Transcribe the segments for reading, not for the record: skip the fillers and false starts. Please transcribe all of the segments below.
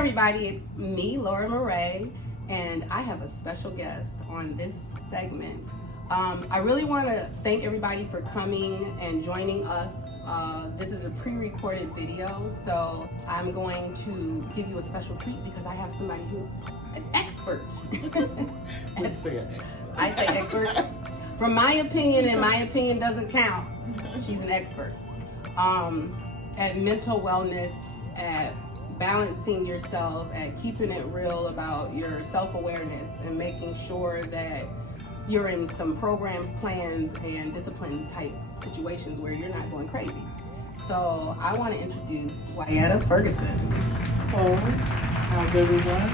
everybody, it's me, Laura Moraè, and I have a special guest on this segment. I really want to thank everybody for coming and joining us. This is a pre-recorded video, so I'm going to give you a special treat because I have somebody who's an expert. Let's say an expert. I say expert. From my opinion, and my opinion doesn't count, she's an expert at mental wellness, at balancing yourself, at keeping it real about your self-awareness and making sure that you're in some programs, plans, and discipline type situations where you're not going crazy. So I want to introduce Wyatta Ferguson. Hello, how's everyone?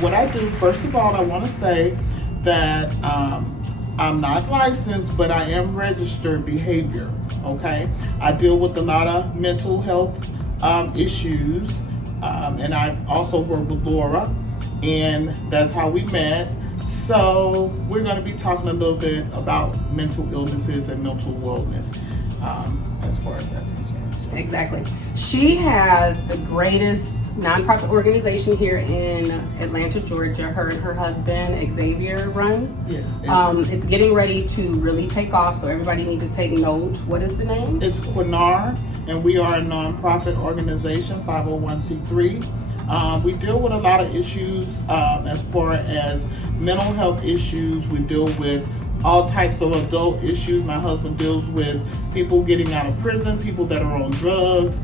What I do, first of all, I want to say that I'm not licensed, but I am registered behavior, okay? I deal with a lot of mental health issues, and I've also worked with Laura, and that's how we met. So we're going to be talking a little bit about mental illnesses and mental wellness as far as that's concerned. So. Exactly. She has the greatest nonprofit organization here in Atlanta, Georgia. Her and her husband, Xavier, run. Yes. It's getting ready to really take off, so everybody needs to take note. What is the name? It's Quinar, and we are a nonprofit organization, 501c3. We deal with a lot of issues as far as mental health issues. We deal with all types of adult issues. My husband deals with people getting out of prison, people that are on drugs.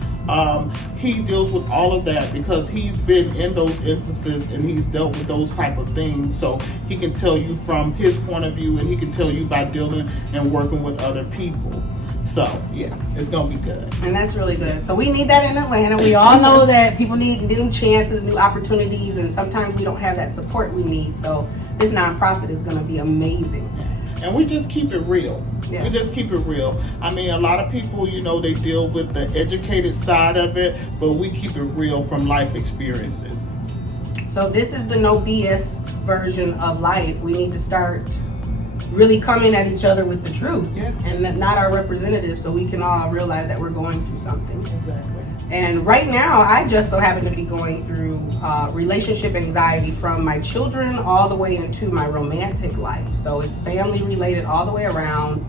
He deals with all of that because he's been in those instances and he's dealt with those type of things. So he can tell you from his point of view, and he can tell you by dealing and working with other people. So yeah, it's gonna be good. And that's really good. So we need that in Atlanta. We all know that people need new chances, new opportunities, and sometimes we don't have that support we need. So this nonprofit is gonna be amazing. And we just keep it real. Yeah. We just keep it real. I mean, a lot of people, you know, they deal with the educated side of it, but we keep it real from life experiences. So this is the no BS version of life. We need to start really coming at each other with the truth, Yeah. and not our representatives, so we can all realize that we're going through something. Exactly. And right now, I just so happen to be going through relationship anxiety from my children all the way into my romantic life. So it's family related all the way around.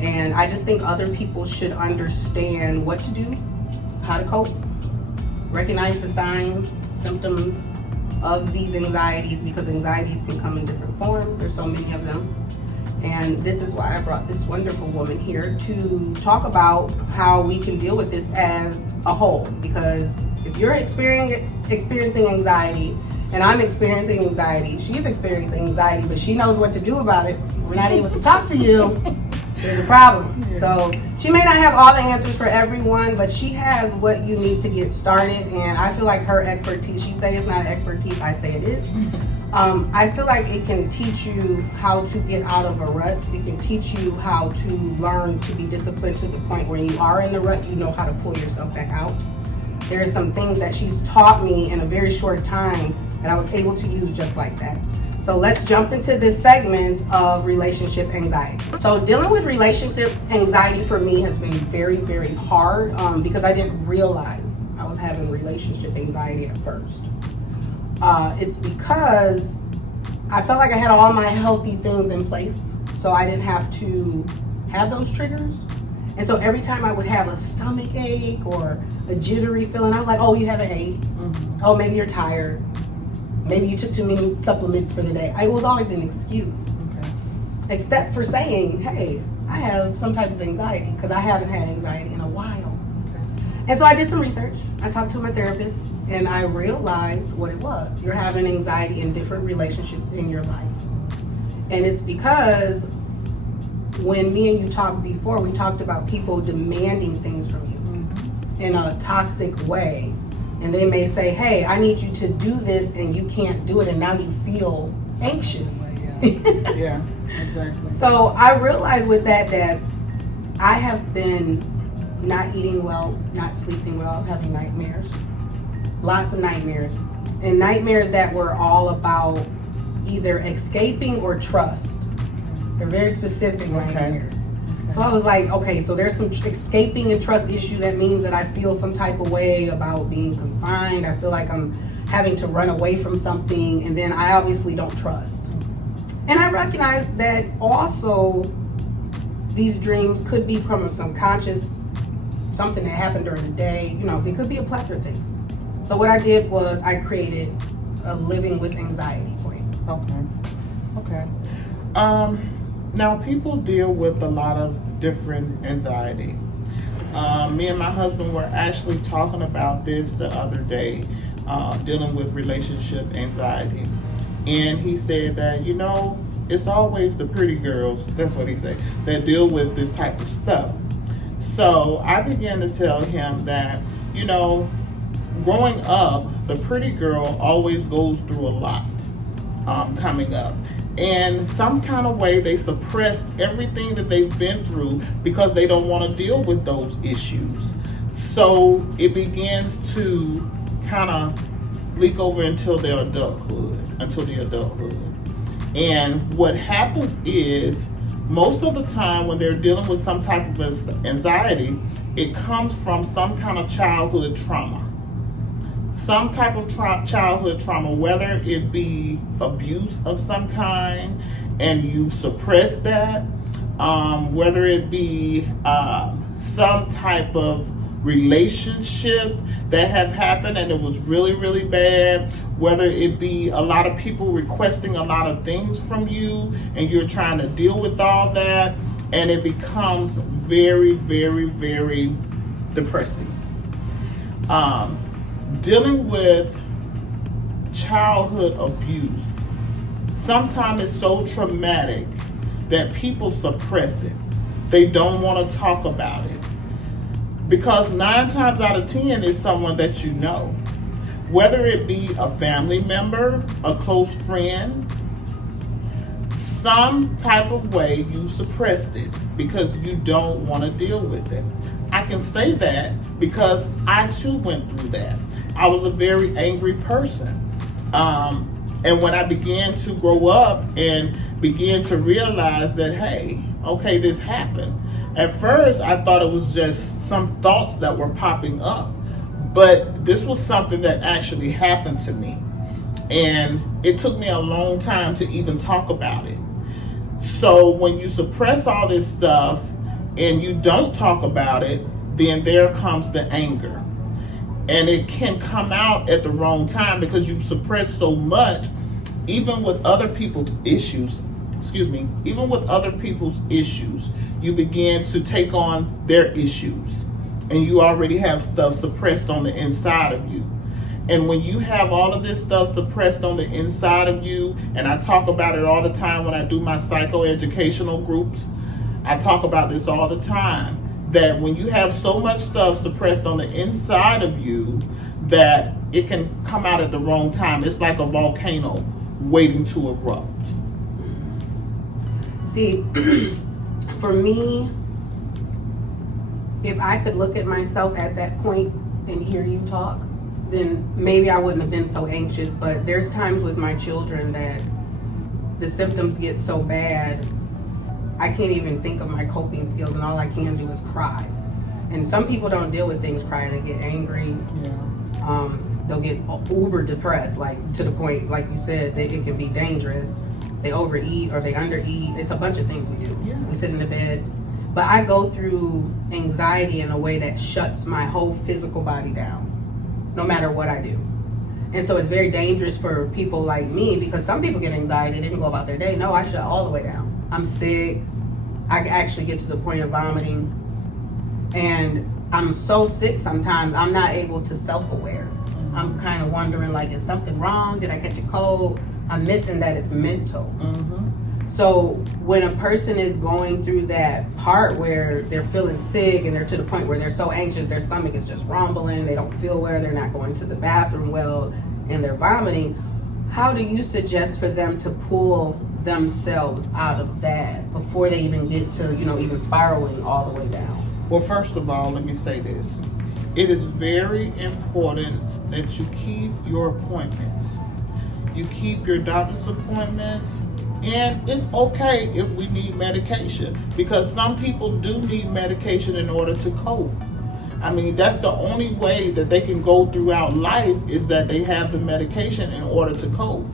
And I just think other people should understand what to do, how to cope, recognize the signs, symptoms of these anxieties, because anxieties can come in different forms. There's so many of them. And this is why I brought this wonderful woman here to talk about how we can deal with this as a whole. Because if you're experiencing anxiety, and I'm experiencing anxiety, she's experiencing anxiety, but she knows what to do about it, we're not able to talk to you, there's a problem. So she may not have all the answers for everyone, but she has what you need to get started. And I feel like her expertise, she say it's not an expertise, I say it is. I feel like it can teach you how to get out of a rut. It can teach you how to learn to be disciplined to the point where you are in the rut, you know how to pull yourself back out. There are some things that she's taught me in a very short time that I was able to use just like that. So let's jump into this segment of relationship anxiety. So dealing with relationship anxiety for me has been very, very hard because I didn't realize I was having relationship anxiety at first. It's because I felt like I had all my healthy things in place, so I didn't have to have those triggers. And so every time I would have a stomach ache or a jittery feeling, I was like, oh, you have a headache. Mm-hmm. Oh, maybe you're tired. Maybe you took too many supplements for the day. It was always an excuse. Okay. Except for saying, hey, I have some type of anxiety, because I haven't had anxiety in a while. And so I did some research. I talked to my therapist, and I realized what it was. You're having anxiety in different relationships in your life. And it's because when me and you talked before, we talked about people demanding things from you in a toxic way. And they may say, hey, I need you to do this, and you can't do it, and now you feel anxious. Yeah, exactly. So I realized with that I have been not eating well, not sleeping well, having nightmares. Lots of nightmares. And nightmares that were all about either escaping or trust. They're very specific nightmares. So I was like, okay, so there's some escaping a trust issue. That means that I feel some type of way about being confined. I feel like I'm having to run away from something, and then I obviously don't trust. And I recognize that also these dreams could be from a subconscious, something that happened during the day. It could be a plethora of things. So what I did was I created a living with anxiety for you. Okay. Now people deal with a lot of different anxiety. Me and my husband were actually talking about this the other day, dealing with relationship anxiety. And he said that, it's always the pretty girls, that's what he said, that deal with this type of stuff. So I began to tell him that, growing up, the pretty girl always goes through a lot coming up. And some kind of way they suppress everything that they've been through because they don't want to deal with those issues. So it begins to kind of leak over until the adulthood. And what happens is, most of the time when they're dealing with some type of anxiety, it comes from some kind of childhood trauma. Some type of childhood trauma, whether it be abuse of some kind and you suppress that, whether it be some type of relationship that have happened and it was really, really bad, whether it be a lot of people requesting a lot of things from you and you're trying to deal with all that, and it becomes very, very, very depressing. Dealing with childhood abuse, sometimes it's so traumatic that people suppress it. They don't want to talk about it. Because 9 times out of 10 is someone that you know. Whether it be a family member, a close friend, some type of way you suppressed it because you don't want to deal with it. I can say that because I too went through that. I was a very angry person. And when I began to grow up and began to realize that, hey, okay, this happened. At first, I thought it was just some thoughts that were popping up. But this was something that actually happened to me. And it took me a long time to even talk about it. So when you suppress all this stuff and you don't talk about it, then there comes the anger. And it can come out at the wrong time because you suppress so much, even with other people's issues, you begin to take on their issues. And you already have stuff suppressed on the inside of you. And when you have all of this stuff suppressed on the inside of you, and I talk about it all the time when I do my psychoeducational groups, I talk about this all the time, that when you have so much stuff suppressed on the inside of you, that it can come out at the wrong time. It's like a volcano waiting to erupt. See, for me, if I could look at myself at that point and hear you talk, then maybe I wouldn't have been so anxious. But there's times with my children that the symptoms get so bad, I can't even think of my coping skills, and all I can do is cry. And some people don't deal with things crying. They get angry. Yeah. They'll get uber depressed, like to the point, like you said, that it can be dangerous. They overeat or they undereat. It's a bunch of things we do. Yeah. We sit in the bed. But I go through anxiety in a way that shuts my whole physical body down, no matter what I do. And so it's very dangerous for people like me, because some people get anxiety, they can go about their day. No, I shut all the way down. I'm sick. I actually get to the point of vomiting. And I'm so sick sometimes, I'm not able to self-aware. I'm kind of wondering, like, is something wrong? Did I catch a cold? I'm missing that it's mental. Mm-hmm. So when a person is going through that part where they're feeling sick and they're to the point where they're so anxious, their stomach is just rumbling, they don't feel well, they're not going to the bathroom well, and they're vomiting, how do you suggest for them to pull themselves out of that before they even get to, even spiraling all the way down? Well, first of all, let me say this. It is very important that you keep your appointments. You keep your doctor's appointments And it's okay if we need medication, because some people do need medication in order to cope. I mean, that's the only way that they can go throughout life, is that they have the medication in order to cope.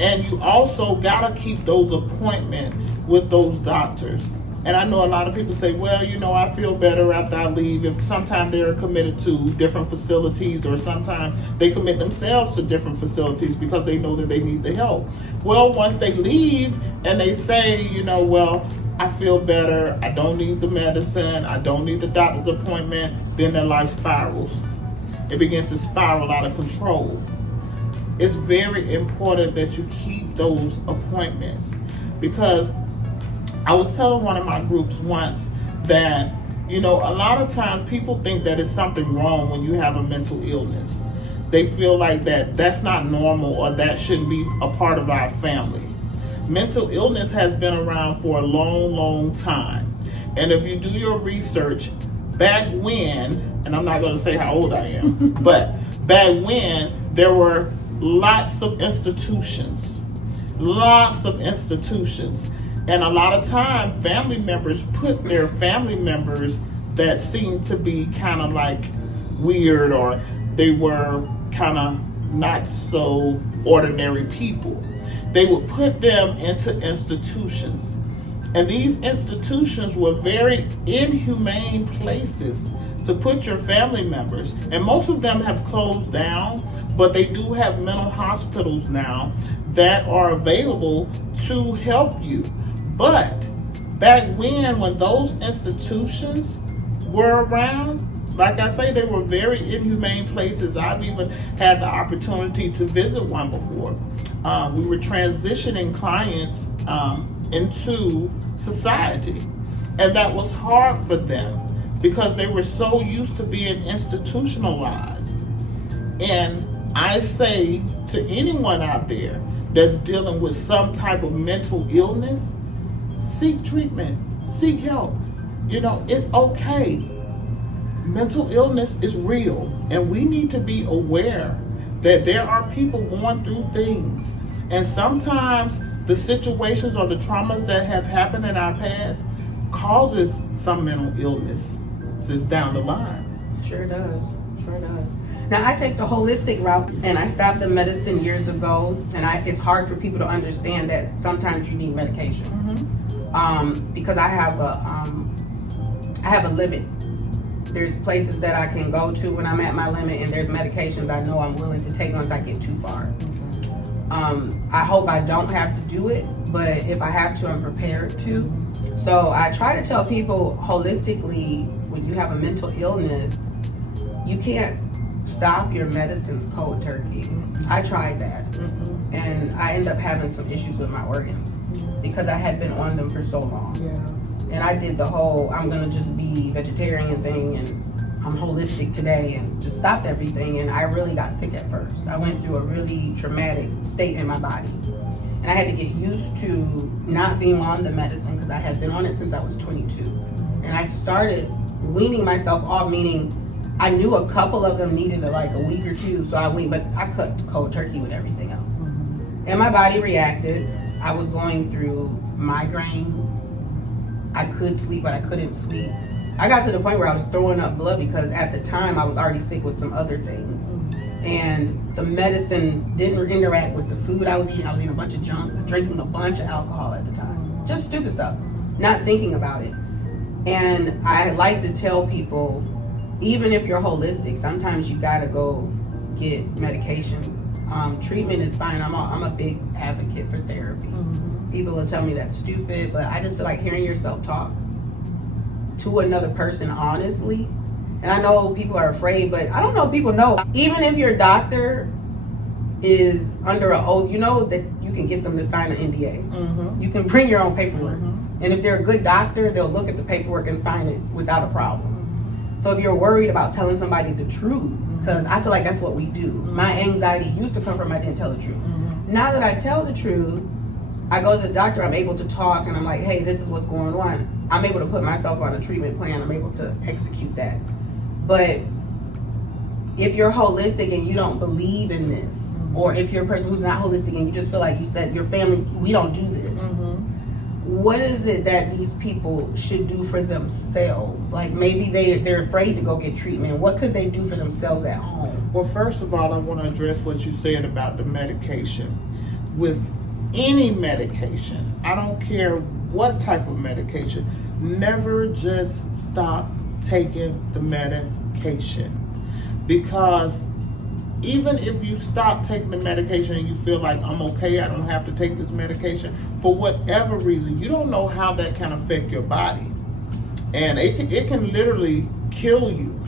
And you also gotta keep those appointments with those doctors. And I know a lot of people say, well, you know, I feel better after I leave. If sometimes they're committed to different facilities, or sometimes they commit themselves to different facilities because they know that they need the help. Well, once they leave and they say, you know, well, I feel better, I don't need the medicine, I don't need the doctor's appointment, then their life spirals. It begins to spiral out of control. It's very important that you keep those appointments, because I was telling one of my groups once that, you know, a lot of times people think that it's something wrong when you have a mental illness. They feel like that's not normal, or that shouldn't be a part of our family. Mental illness has been around for a long, long time. And if you do your research, back when, and I'm not going to say how old I am, but back when, there were lots of institutions. And a lot of time, family members put their family members that seemed to be kind of like weird, or they were kind of not so ordinary people. They would put them into institutions. And these institutions were very inhumane places to put your family members. And most of them have closed down, but they do have mental hospitals now that are available to help you. But back when those institutions were around, like I say, they were very inhumane places. I've even had the opportunity to visit one before. We were transitioning clients into society, and that was hard for them because they were so used to being institutionalized. And I say to anyone out there that's dealing with some type of mental illness, seek treatment, seek help. You know, it's okay. Mental illness is real, and we need to be aware that there are people going through things. And sometimes the situations or the traumas that have happened in our past causes some mental illness since down the line. Sure does. Now, I take the holistic route, and I stopped the medicine years ago, and it's hard for people to understand that sometimes you need medication. Because I have a limit. There's places that I can go to when I'm at my limit, and there's medications I know I'm willing to take once I get too far. I hope I don't have to do it, but if I have to, I'm prepared to. So I try to tell people holistically, when you have a mental illness, you can't stop your medicines cold turkey. I tried that, and I ended up having some issues with my organs because I had been on them for so long. And I did the whole, I'm gonna just be vegetarian thing, and I'm holistic today, and just stopped everything. And I really got sick at first. I went through a really traumatic state in my body, and I had to get used to not being on the medicine because I had been on it since I was 22. And I started weaning myself off, meaning I knew a couple of them needed a week or two, so I weaned, but I cut cold turkey with everything else. And my body reacted. I was going through migraines. I could sleep, but I couldn't sleep. I got to the point where I was throwing up blood because at the time I was already sick with some other things. And the medicine didn't interact with the food I was eating. I was eating a bunch of junk, drinking a bunch of alcohol at the time. Just stupid stuff, not thinking about it. And I like to tell people, even if you're holistic, sometimes you gotta go get medication. Treatment is fine. I'm a big advocate for therapy. People will tell me that's stupid, but I just feel like hearing yourself talk to another person honestly. And I know people are afraid, but I don't know if people know. Even if your doctor is under an oath, you know that you can get them to sign an NDA. You can bring your own paperwork. And if they're a good doctor, they'll look at the paperwork and sign it without a problem. So if you're worried about telling somebody the truth, because I feel like that's what we do. My anxiety used to come from I didn't tell the truth. Now that I tell the truth, I go to the doctor, I'm able to talk, and I'm like, hey, this is what's going on. I'm able to put myself on a treatment plan. I'm able to execute that. But if you're holistic and you don't believe in this, or if you're a person who's not holistic and you just feel like you said, your family, we don't do this, what is it that these people should do for themselves? Like maybe they're afraid to go get treatment. What could they do for themselves at home? Well, first of all, I want to address what you said about the medication. With any medication, I don't care what type of medication, never just stop taking the medication. Because even if you stop taking the medication and you feel like, I'm okay, I don't have to take this medication, for whatever reason, you don't know how that can affect your body. And it can literally kill you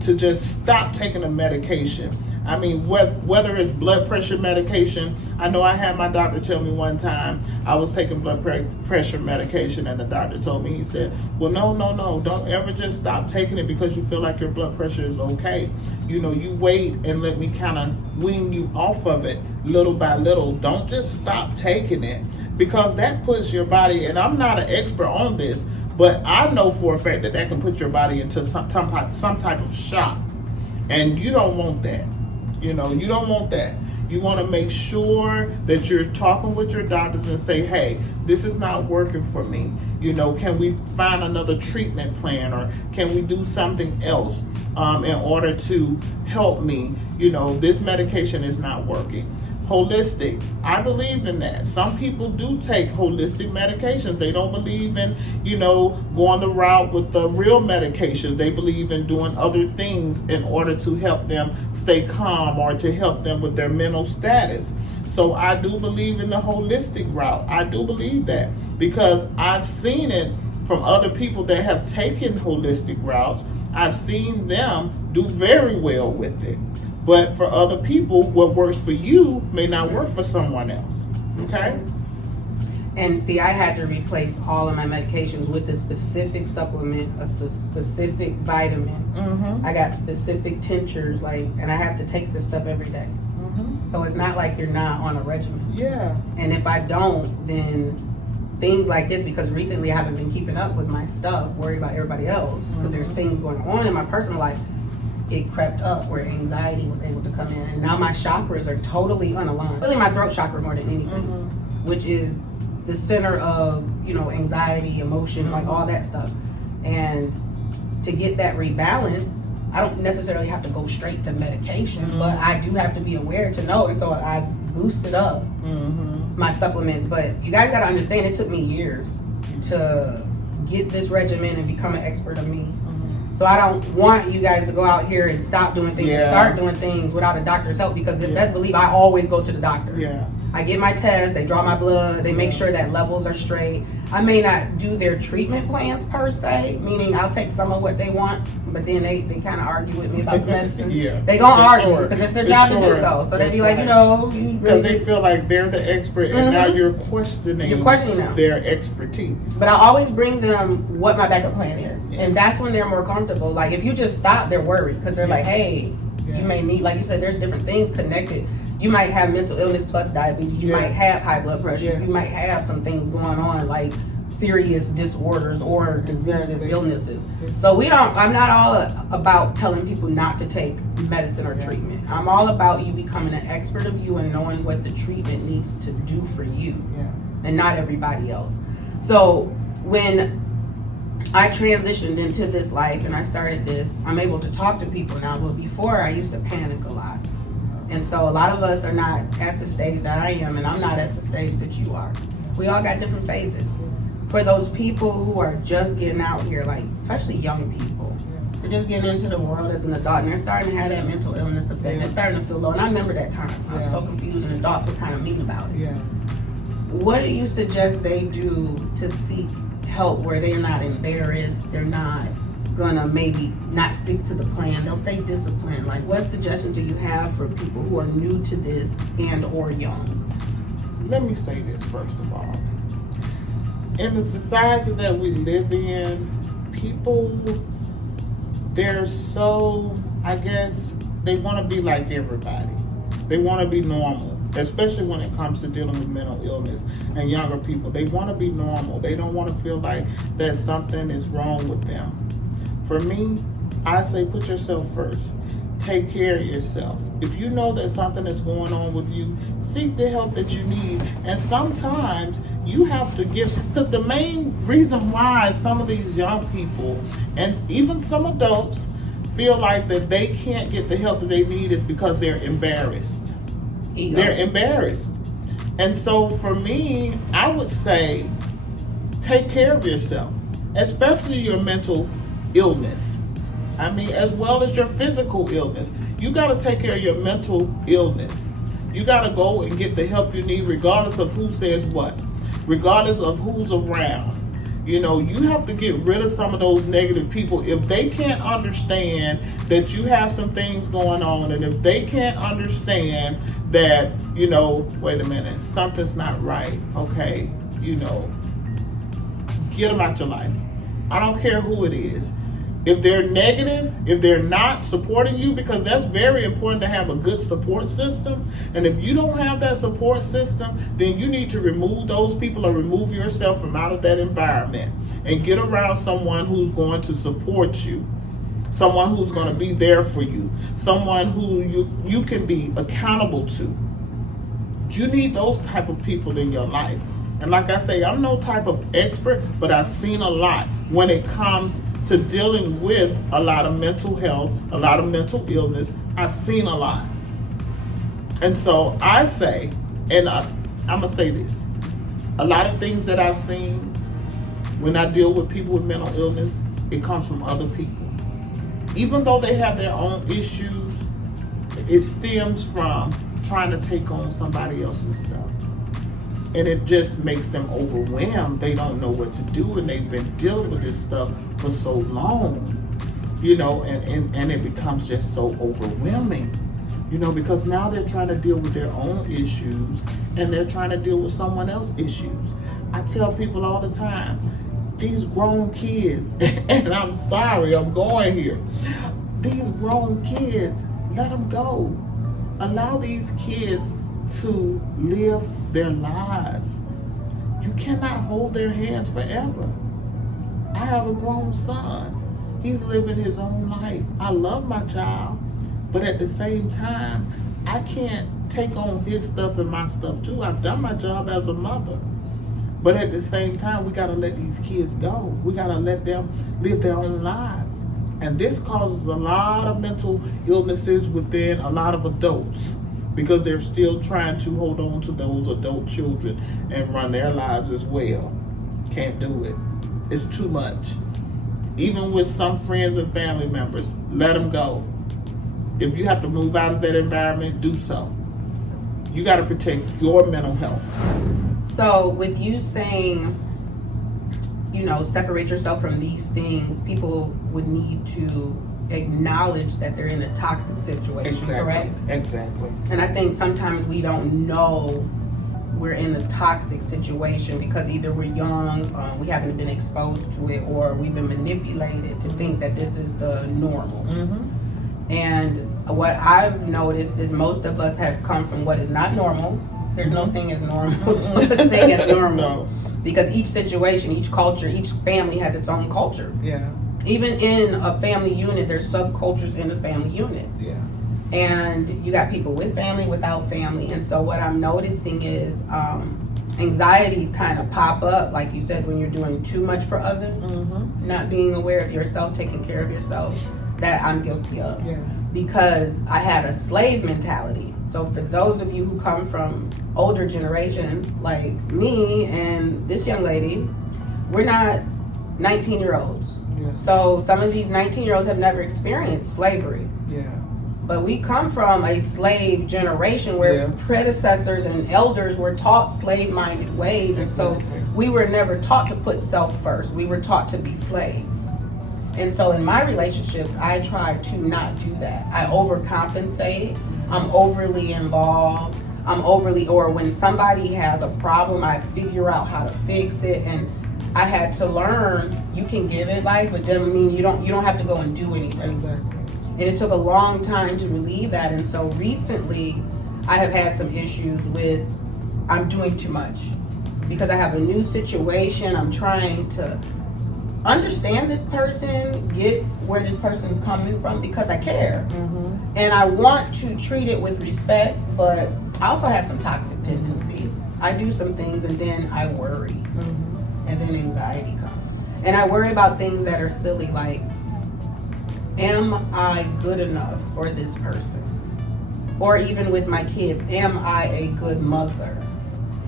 to just stop taking a medication. I mean, whether it's blood pressure medication. I know I had my doctor tell me one time I was taking blood pressure medication, and the doctor told me, he said, well, no, don't ever just stop taking it because you feel like your blood pressure is okay. You know, you wait and let me kind of wean you off of it little by little. Don't just stop taking it, because that puts your body, and I'm not an expert on this, but I know for a fact that can put your body into some type of shock, and you don't want that. You know, you don't want that. You want to make sure that you're talking with your doctors and say, hey, this is not working for me. You know, can we find another treatment plan, or can we do something else in order to help me? You know, this medication is not working. Holistic, I believe in that. Some people do take holistic medications. They don't believe in, you know, going the route with the real medications. They believe in doing other things in order to help them stay calm or to help them with their mental status. So I do believe in the holistic route. I do believe that, because I've seen it from other people that have taken holistic routes. I've seen them do very well with it. But for other people, what works for you may not work for someone else. Okay? And see, I had to replace all of my medications with a specific supplement, a specific vitamin. Mm-hmm. I got specific tinctures, and I have to take this stuff every day. Mm-hmm. So it's not like you're not on a regimen. Yeah. And if I don't, then things like this, because recently I haven't been keeping up with my stuff, worried about everybody else, because there's things going on in my personal life. It crept up where anxiety was able to come in, and now my chakras are totally unaligned. Really, my throat chakra more than anything, which is the center of, you know, anxiety, emotion, like all that stuff. And to get that rebalanced, I don't necessarily have to go straight to medication, but I do have to be aware to know. And so I've boosted up my supplements. But you guys got to understand, it took me years to get this regimen and become an expert of me. So I don't want you guys to go out here and stop doing things and start doing things without a doctor's help, because best believe I always go to the doctor. Yeah. I get my test, they draw my blood, they make sure that levels are straight. I may not do their treatment plans per se, meaning I'll take some of what they want, but then they kind of argue with me about the medicine. They gonna argue because it's their job to do so. So they be like, you know, because they feel like they're the expert, and now you're questioning them. Their expertise. But I always bring them what my backup plan is, and that's when they're more comfortable. Like if you just stop, they're worried because they're like, hey, you may need, like you said, there's different things connected. You might have mental illness plus diabetes. You might have high blood pressure. You might have some things going on, like serious disorders or diseases, illnesses. So I'm not all about telling people not to take medicine or treatment. I'm all about you becoming an expert of you and knowing what the treatment needs to do for you and not everybody else. So when I transitioned into this life and I started this, I'm able to talk to people now, but before I used to panic a lot. And so a lot of us are not at the stage that I am, and I'm not at the stage that you are. We all got different phases. For those people who are just getting out here, like especially young people, they're just getting into the world as an adult, and they're starting to have that mental illness effect. They're starting to feel low. And I remember that time. I was so confused, and adults were kind of mean about it. What do you suggest they do to seek help where they're not embarrassed, they're not gonna maybe not stick to the plan, they'll stay disciplined? Like, what suggestions do you have for people who are new to this and or young? Let me say this first of all. In the society that we live in, people, they're so, I guess, they want to be like everybody. They want to be normal, especially when it comes to dealing with mental illness and younger people. They want to be normal. They don't want to feel like that something is wrong with them. For me, I say put yourself first. Take care of yourself. If you know that something is going on with you, seek the help that you need. And sometimes you have to give, because the main reason why some of these young people and even some adults feel like that they can't get the help that they need is because they're embarrassed. Ego. They're embarrassed. And so for me, I would say take care of yourself, especially your mental illness. I mean, as well as your physical illness. You got to take care of your mental illness. You got to go and get the help you need regardless of who says what, regardless of who's around. You know, you have to get rid of some of those negative people. If they can't understand that you have some things going on, and if they can't understand that, you know, wait a minute, something's not right, okay, you know, get them out your life. I don't care who it is. If they're negative, if they're not supporting you, because that's very important to have a good support system. And if you don't have that support system, then you need to remove those people or remove yourself from out of that environment and get around someone who's going to support you, someone who's going to be there for you, someone who you can be accountable to. You need those type of people in your life. And like I say, I'm no type of expert, but I've seen a lot when it comes to dealing with a lot of mental health, a lot of mental illness. I've seen a lot. And so I say, and I'm going to say this, a lot of things that I've seen when I deal with people with mental illness, it comes from other people. Even though they have their own issues, it stems from trying to take on somebody else's stuff. And it just makes them overwhelmed. They don't know what to do, and they've been dealing with this stuff for so long, you know, and it becomes just so overwhelming, you know, because now they're trying to deal with their own issues and they're trying to deal with someone else's issues. I tell people all the time, these grown kids, and I'm sorry, I'm going here, these grown kids, let them go. Allow these kids to live their lives. You cannot hold their hands forever. I have a grown son. He's living his own life. I love my child, but at the same time, I can't take on his stuff and my stuff too. I've done my job as a mother. But at the same time, we gotta let these kids go. We gotta let them live their own lives. And this causes a lot of mental illnesses within a lot of adults, because they're still trying to hold on to those adult children and run their lives as well. Can't do it. It's too much. Even with some friends and family members, let them go. If you have to move out of that environment, do so. You got to protect your mental health. So with you saying, you know, separate yourself from these things, people would need to acknowledge that they're in a toxic situation, Exactly. Correct? Exactly. And I think sometimes we don't know we're in a toxic situation because either we're young, we haven't been exposed to it, or we've been manipulated to think that this is the normal. Mm-hmm. And what I've noticed is most of us have come from what is not normal. There's no thing as normal. There's no such thing as normal. No. Because each situation, each culture, each family has its own culture. Yeah. Even in a family unit, there's subcultures in the family unit. Yeah. And you got people with family, without family. And so what I'm noticing is anxieties kind of pop up, like you said, when you're doing too much for others, Mm-hmm. not being aware of yourself, taking care of yourself, that I'm guilty of. Yeah. Because I had a slave mentality. So for those of you who come from older generations like me and this young lady, we're not 19-year-olds. Yeah. So some of these 19-year-olds have never experienced slavery. Yeah. But we come from a slave generation where Yeah. predecessors and elders were taught slave-minded ways. And so Exactly. we were never taught to put self first. We were taught to be slaves. And so in my relationships, I try to not do that. I overcompensate. I'm overly involved. Or when somebody has a problem, I figure out how to fix it. And I had to learn, you can give advice, but doesn't mean you don't have to go and do anything. Exactly. And it took a long time to relieve that. And so recently, I have had some issues with I'm doing too much. Because I have a new situation, I'm trying to understand this person, get where this person is coming from, because I care. And I want to treat it with respect, but I also have some toxic tendencies. I do some things and then I worry. And then anxiety comes. And I worry about things that are silly, like, am I good enough for this person? Or even with my kids, am I a good mother?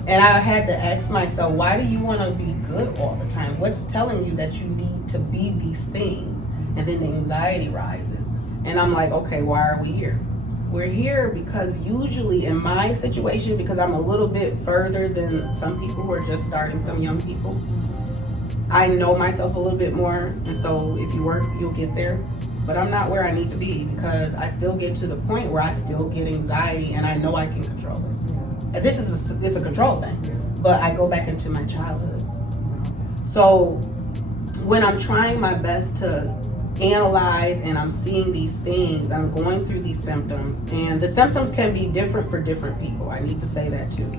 And I had to ask myself, why do you want to be good all the time? What's telling you that you need to be these things? And then the anxiety rises. And I'm like, okay, why are we here? We're here because usually in my situation, because I'm a little bit further than some people who are just starting, some young people, I know myself a little bit more. And so if you work, you'll get there. But I'm not where I need to be because I still get to the point where I still get anxiety and I know I can control it. And this is it's a control thing, but I go back into my childhood. So when I'm trying my best to analyze and I'm seeing these things, I'm going through these symptoms, and the symptoms can be different for different people. I need to say that too.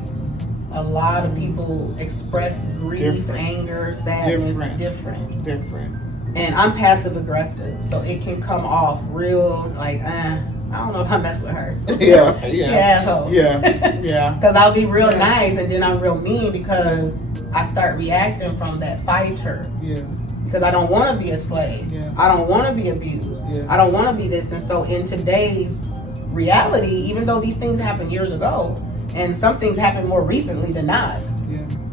A lot of people express grief, anger, sadness, different. And I'm passive aggressive, so it can come off real like, I don't know if I mess with her. Yeah. Asshole. Yeah. Because I'll be real nice and then I'm real mean because I start reacting from that fighter. Yeah. Because I don't want to be a slave. Yeah. I don't want to be abused. Yeah. I don't want to be this. And so in today's reality, even though these things happened years ago, and some things happen more recently than not,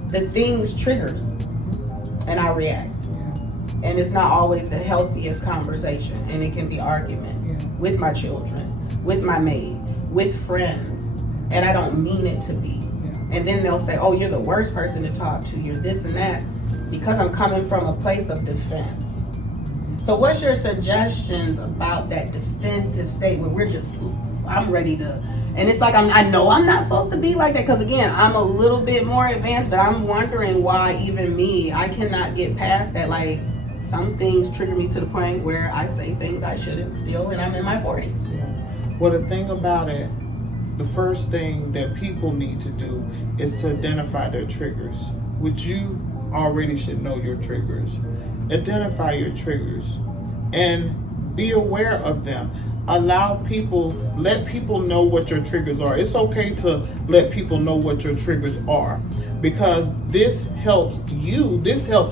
the things trigger me and I react. And it's not always the healthiest conversation, and it can be arguments with my children, with my maid, with friends, and I don't mean it to be. And then they'll say, oh, you're the worst person to talk to, you're this and that, because I'm coming from a place of defense. So what's your suggestions about that defensive state where I'm ready to, and it's like I know I'm not supposed to be like that, because again, I'm a little bit more advanced, but I'm wondering why even me, I cannot get past that. Like, some things trigger me to the point where I say things I shouldn't still, and I'm in my 40s. Well, the thing about it, the first thing that people need to do is to identify their triggers, which you already should know your triggers. Identify your triggers and be aware of them. Let people know what your triggers are. It's okay to let people know what your triggers are, because this helps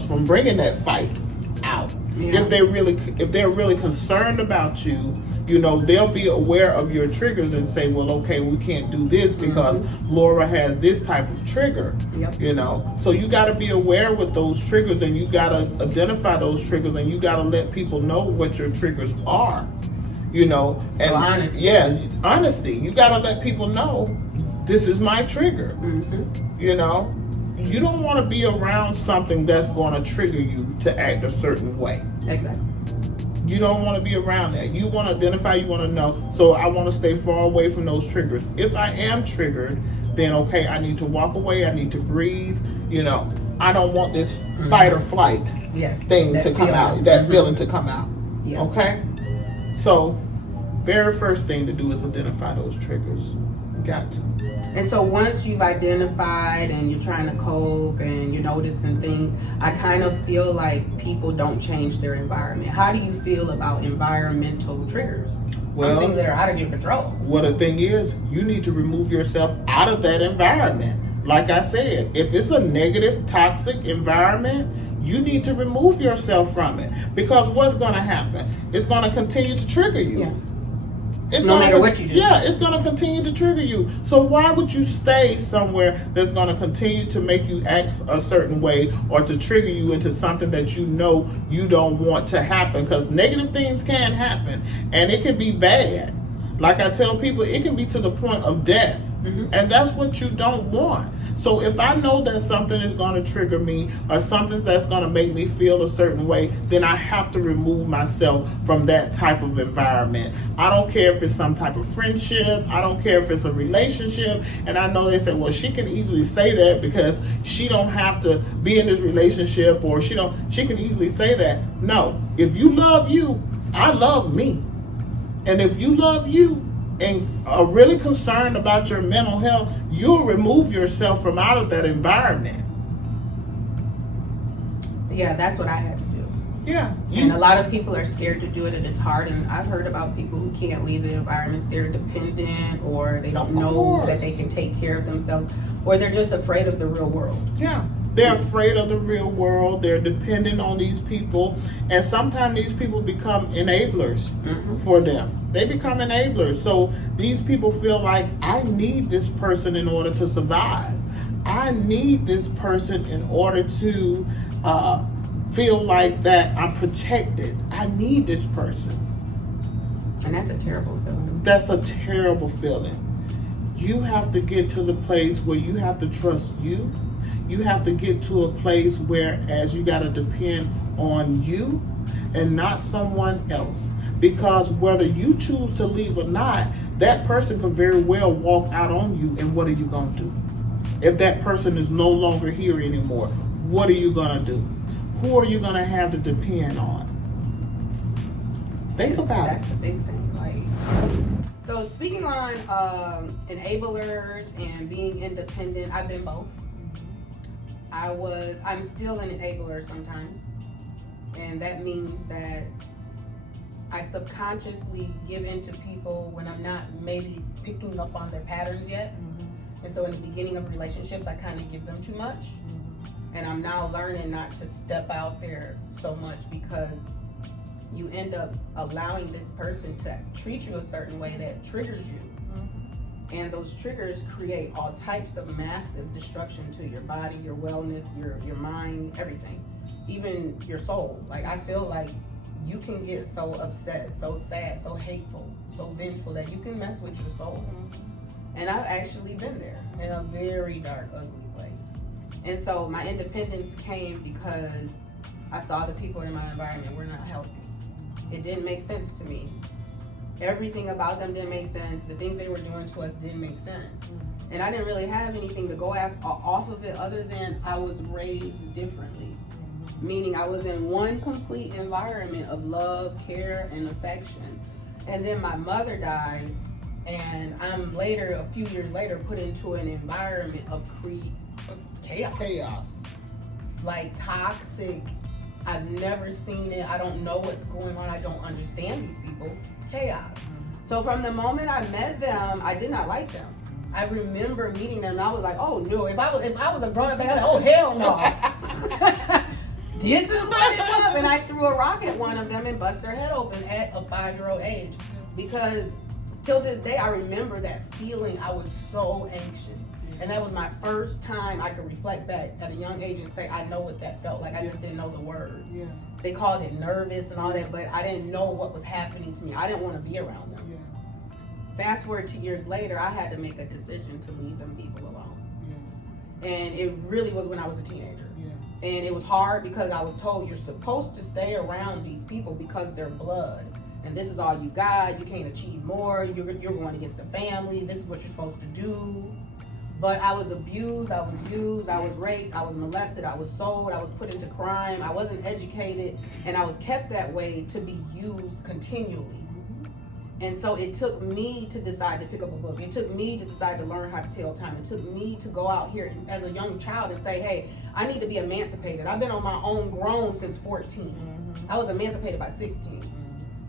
from bringing that fight out. If they're really concerned about you, they'll be aware of your triggers and say, well, okay, we can't do this because Laura has this type of trigger. So you got to be aware with those triggers, and you got to identify those triggers, and you got to let people know what your triggers are. And honesty. Honesty. You got to let people know this is my trigger. You don't want to be around something that's going to trigger you to act a certain way. Exactly. You don't want to be around that. You want to identify, you want to know. So I want to stay far away from those triggers. If I am triggered, then okay, I need to walk away. I need to breathe. I don't want this fight or flight thing to come out, that feeling to come out. Okay? So very first thing to do is identify those triggers. Got to. And so once you've identified and you're trying to cope and you're noticing things, I kind of feel like people don't change their environment. How do you feel about environmental triggers? Some things that are out of your control. Well, the thing is, you need to remove yourself out of that environment. Like I said, if it's a negative, toxic environment, you need to remove yourself from it. Because what's going to happen? It's going to continue to trigger you. No matter what you do. It's going to continue to trigger you. So why would you stay somewhere that's going to continue to make you act a certain way or to trigger you into something that you know you don't want to happen? Because negative things can happen, and it can be bad. Like I tell people, it can be to the point of death. And that's what you don't want. So if I know that something is going to trigger me or something that's going to make me feel a certain way, then I have to remove myself from that type of environment. I don't care if it's some type of friendship. I don't care if it's a relationship. And I know they say, well, she can easily say that because she don't have to be in this relationship, or she can easily say that. No, if you love you, I love me. And if you love you and are really concerned about your mental health, you'll remove yourself from out of that environment. Yeah, that's what I had to do. Yeah. And a lot of people are scared to do it, and it's hard. And I've heard about people who can't leave the environments. They're dependent, or they don't know that they can take care of themselves. or they're just afraid of the real world. Yeah. They're afraid of the real world. They're dependent on these people. And sometimes these people become enablers for them. They become enablers. So these people feel like, I need this person in order to survive. I need this person in order to feel like that I'm protected. I need this person. And that's a terrible feeling. That's a terrible feeling. You have to get to the place where you have to trust you. You have to get to a place where as you got to depend on you and not someone else. Because whether you choose to leave or not, that person could very well walk out on you, and what are you going to do? If that person is no longer here anymore, what are you going to do? Who are you going to have to depend on? Think about That's the big thing. So speaking on enablers and being independent, I've been both. I'm still an enabler sometimes. And that means that I subconsciously give in to people when I'm not maybe picking up on their patterns yet. And so in the beginning of relationships, I kind of give them too much. And I'm now learning not to step out there so much, because you end up allowing this person to treat you a certain way that triggers you. And those triggers create all types of massive destruction to your body, your wellness, your mind, everything, even your soul. Like, I feel like you can get so upset, so sad, so hateful, so vengeful that you can mess with your soul. And I've actually been there in a very dark, ugly place. And so my independence came because I saw the people in my environment were not healthy. It didn't make sense to me. Everything about them didn't make sense. The things they were doing to us didn't make sense. And I didn't really have anything to go off of it other than I was raised differently. Meaning I was in one complete environment of love, care, and affection. And then my mother dies, and I'm later, a few years later, put into an environment of chaos. Like toxic. I've never seen it. I don't know what's going on. I don't understand these people. Chaos. So from the moment I met them, I did not like them. I remember meeting them and I was like, oh no, if I was a grown-up, I'd be like, oh hell no. This is what it was. And I threw a rock at one of them and bust their head open at a 5-year-old age. Because till this day, I remember that feeling. I was so anxious. And that was my first time I could reflect back at a young age and say, I know what that felt like. I just didn't know the word. Yeah. They called it nervous and all that, but I didn't know what was happening to me. I didn't want to be around them. Yeah. Fast forward 2 years later, I had to make a decision to leave them people alone. Yeah. And it really was when I was a teenager. Yeah. And it was hard because I was told you're supposed to stay around these people because they're blood. And this is all you got. You can't achieve more. You're going against the family. This is what you're supposed to do. But I was abused, I was used, I was raped, I was molested, I was sold, I was put into crime, I wasn't educated, and I was kept that way to be used continually. And so it took me to decide to pick up a book. It took me to decide to learn how to tell time. It took me to go out here as a young child and say, hey, I need to be emancipated. I've been on my own grown since 14. I was emancipated by 16.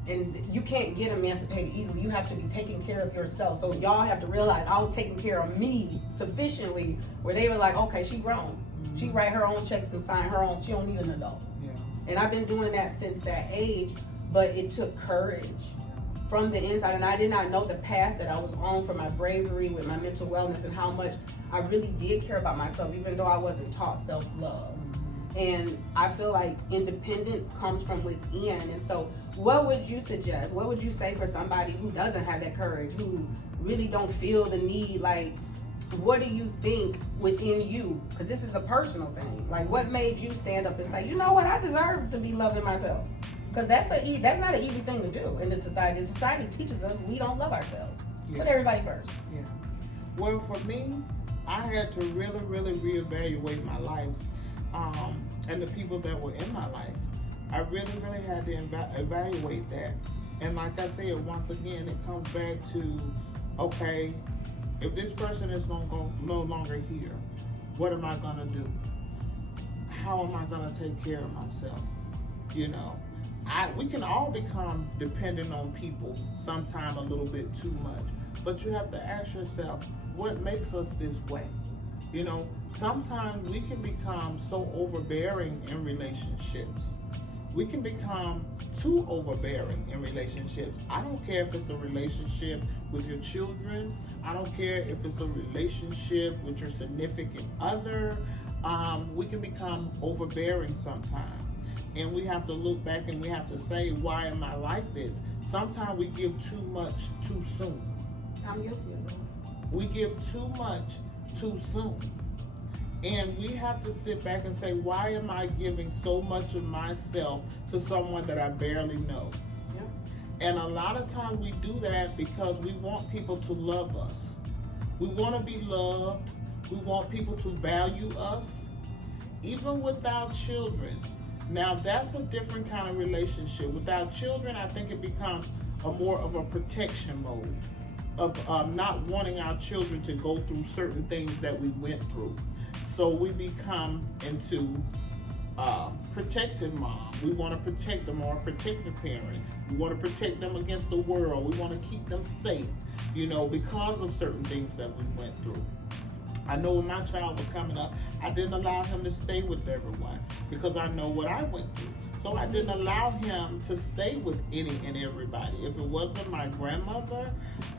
And you can't get emancipated easily. You have to be taking care of yourself. So y'all have to realize I was taking care of me sufficiently where they were like, okay, she grown. She write her own checks and sign her own. She don't need an adult. Yeah. And I've been doing that since that age, but it took courage from the inside. And I did not know the path that I was on for my bravery with my mental wellness and how much I really did care about myself, even though I wasn't taught self-love. And I feel like independence comes from within. And so what would you suggest? What would you say for somebody who doesn't have that courage, who really don't feel the need? Like, what do you think within you? Because this is a personal thing. Like, what made you stand up and say, you know what, I deserve to be loving myself? Because that's not an easy thing to do in this society. The society teaches us we don't love ourselves. Yeah. Put everybody first. Yeah. Well, for me, I had to really, really reevaluate my life. And the people that were in my life. I really, really had to evaluate that. And like I said, once again, it comes back to, okay, if this person is no longer here, what am I going to do? How am I going to take care of myself? You know, we can all become dependent on people sometime a little bit too much. But you have to ask yourself, what makes us this way? You know, sometimes we can become so overbearing in relationships. We can become too overbearing in relationships. I don't care if it's a relationship with your children. I don't care if it's a relationship with your significant other. We can become overbearing sometimes. And we have to look back and we have to say, why am I like this? Sometimes we give too much too soon. I'm guilty of that. We give too much too soon. And we have to sit back and say, why am I giving so much of myself to someone that I barely know? Yep. And a lot of times we do that because we want people to love us. We want to be loved. We want people to value us, even without children. Now, that's a different kind of relationship. Without children, I think it becomes a more of a protection mode of not wanting our children to go through certain things that we went through. So we become into protective mom. We want to protect them, or a protective parent. We want to protect them against the world. We want to keep them safe, you know, because of certain things that we went through. I know when my child was coming up, I didn't allow him to stay with everyone because I know what I went through. So I didn't allow him to stay with any and everybody. If it wasn't my grandmother,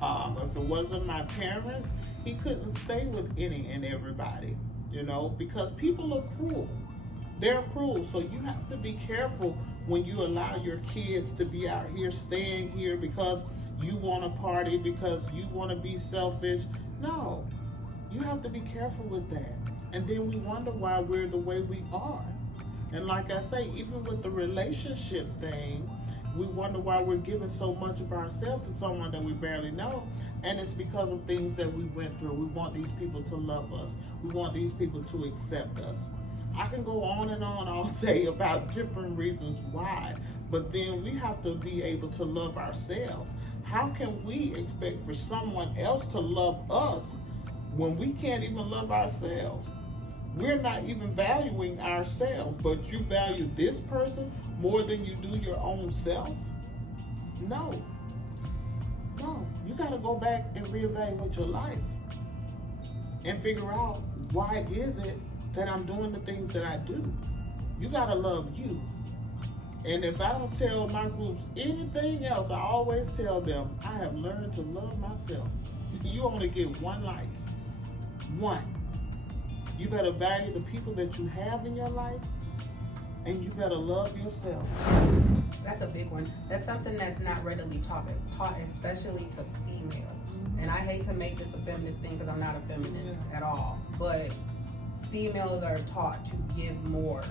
if it wasn't my parents, he couldn't stay with any and everybody, you know, because people are cruel. They're cruel. So you have to be careful when you allow your kids to be out here staying here because you want to party, because you want to be selfish. No. You have to be careful with that. And then we wonder why we're the way we are. And like I say, even with the relationship thing, we wonder why we're giving so much of ourselves to someone that we barely know. And it's because of things that we went through. We want these people to love us. We want these people to accept us. I can go on and on all day about different reasons why. But then we have to be able to love ourselves. How can we expect for someone else to love us when we can't even love ourselves? We're not even valuing ourselves, but you value this person more than you do your own self? No. No. You got to go back and reevaluate your life and figure out, why is it that I'm doing the things that I do? You got to love you. And if I don't tell my groups anything else, I always tell them, I have learned to love myself. You only get one life. One. You better value the people that you have in your life, and you better love yourself. That's a big one. That's something that's not readily taught, especially to females. And I hate to make this a feminist thing because I'm not a feminist at all. But females are taught to give more.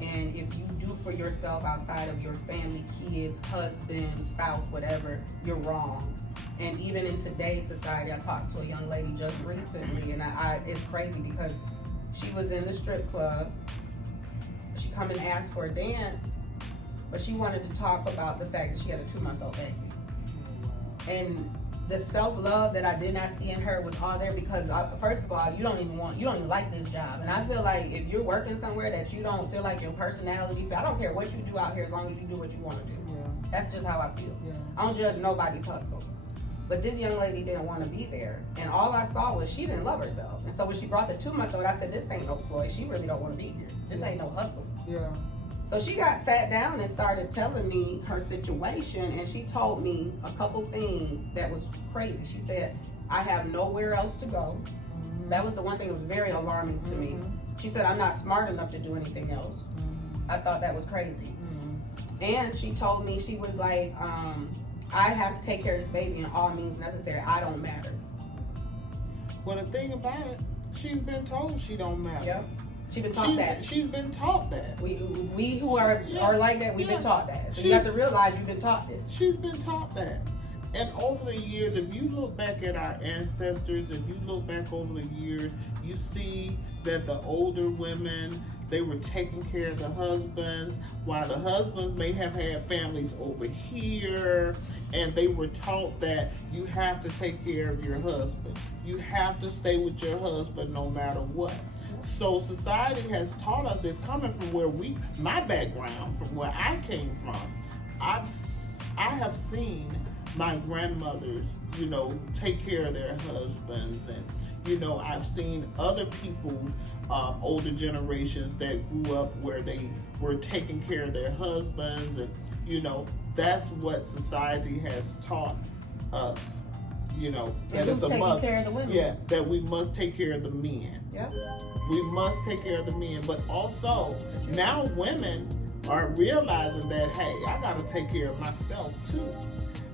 And if you do for yourself outside of your family, kids, husband, spouse, whatever, you're wrong. And even in today's society, I talked to a young lady just recently, and it's crazy because she was in the strip club. She come and asked for a dance, but she wanted to talk about the fact that she had a 2-month-old baby. And the self-love that I did not see in her was all there because, first of all, you don't even like this job. And I feel like if you're working somewhere that you don't feel like your personality, I don't care what you do out here as long as you do what you want to do. Yeah. That's just how I feel. Yeah. I don't judge nobody's hustle. But this young lady didn't want to be there. And all I saw was she didn't love herself. And so when she brought the 2-month-old, I said, this ain't no ploy. She really don't want to be here. This ain't no hustle. Yeah. So she got sat down and started telling me her situation. And she told me a couple things that was crazy. She said, I have nowhere else to go. Mm-hmm. That was the one thing that was very alarming to me. She said, I'm not smart enough to do anything else. I thought that was crazy. And she told me, she was like, I have to take care of this baby in all means necessary. I don't matter. Well, the thing about it, she's been told she don't matter. Yep. She's been taught that. She's been taught that. We who are like that, we've been taught that. So you have to realize you've been taught this. She's been taught that. And over the years, if you look back at our ancestors, if you look back over the years, you see that the older women, they were taking care of the husbands, while the husbands may have had families over here, and they were taught that you have to take care of your husband. You have to stay with your husband no matter what. So society has taught us this, coming from where my background, from where I came from. I have seen my grandmothers, take care of their husbands and, I've seen other people, older generations that grew up where they were taking care of their husbands, and that's what society has taught us. That it's a must. Care of the women. Yeah, that we must take care of the men. Yeah. We must take care of the men, but also now women are realizing that, hey, I got to take care of myself too,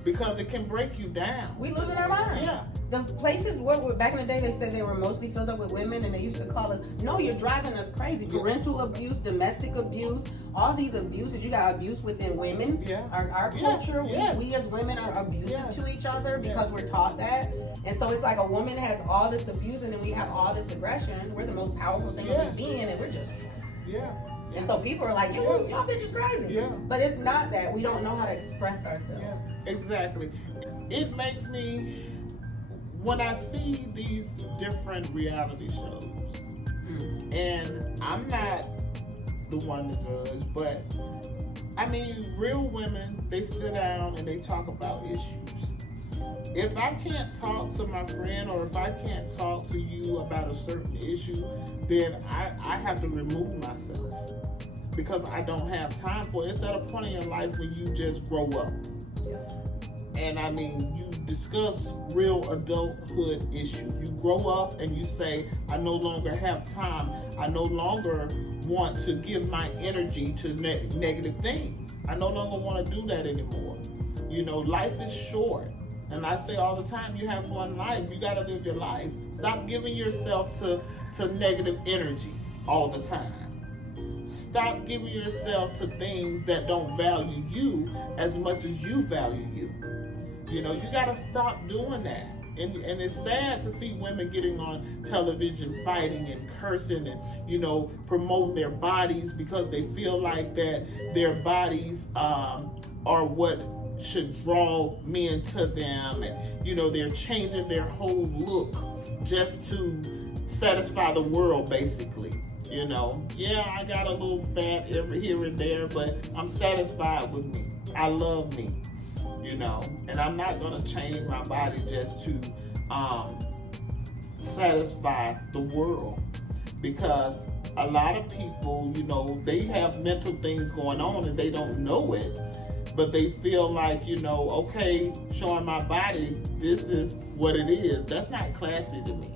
because it can break you down. We losing our minds. Yeah. The places where back in the day, they said they were mostly filled up with women, and they used to call it, no, you're driving us crazy. Parental abuse, domestic abuse, all these abuses. You got abuse within women. Yeah. Our culture, Yes. we as women are abusive Yes. to each other because we're taught that. And so it's like a woman has all this abuse, and then we have all this aggression. We're the most powerful thing in being, and we're just... Yeah. And so people are like, y'all bitches crazy. Yeah. But it's not that. We don't know how to express ourselves. Yeah, exactly. It makes me, when I see these different reality shows, and I'm not the one to judge, but I mean, real women, they sit down and they talk about issues. If I can't talk to my friend, or if I can't talk to you about a certain issue, then I have to remove myself, because I don't have time for it. It's at a point in your life when you just grow up. And I mean, you discuss real adulthood issues. You grow up and you say, I no longer have time. I no longer want to give my energy to negative things. I no longer want to do that anymore. Life is short. And I say all the time, you have one life. You got to live your life. Stop giving yourself to negative energy all the time. Stop giving yourself to things that don't value you as much as you value you. You got to stop doing that. And it's sad to see women getting on television fighting and cursing and, promoting their bodies because they feel like that their bodies are what should draw men to them. And, they're changing their whole look just to satisfy the world, basically. I got a little fat every here and there, but I'm satisfied with me. I love me, and I'm not gonna change my body just to satisfy the world, because a lot of people, they have mental things going on and they don't know it, but they feel like, okay, showing my body, this is what it is. That's not classy to me.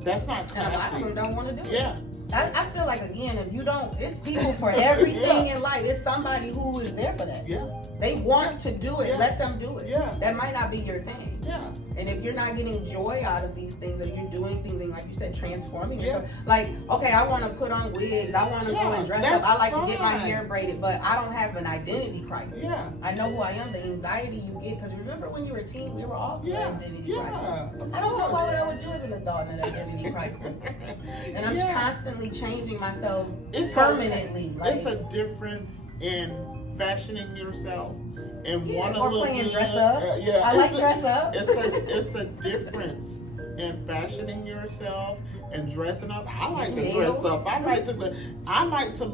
That's not classy. And a lot of them don't want to do it. Yeah. I feel like, again, if you don't, it's people for everything in life. It's somebody who is there for that. Yeah. They want to do it. Yeah. Let them do it. Yeah. That might not be your thing. Yeah. And if you're not getting joy out of these things, or you're doing things and, like you said, transforming yourself. Like, okay, I want to put on wigs. I want to go and dress up. I like to get my hair braided, but I don't have an identity crisis. Yeah. I know who I am. The anxiety you get, because remember when you were a teen, we were all through identity crisis. I don't know what I would do as an adult in an identity crisis. And I'm constantly changing myself permanently. It's a difference in fashioning yourself and want to or look playing good. dress up. I like dress up. It's a difference in fashioning yourself and dressing up. I like to dress up. I like to look good. I like to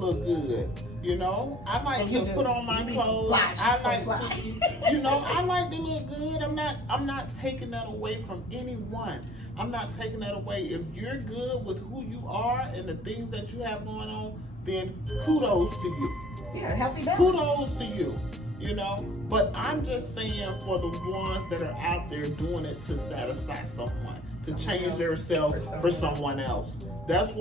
put on my clothes. I like to look good. I'm not taking that away from anyone. I'm not taking that away. If you're good with who you are and the things that you have going on, then kudos to you. Yeah, healthy balance. Kudos to you. But I'm just saying, for the ones that are out there doing it to satisfy someone, to change themselves for someone else. That's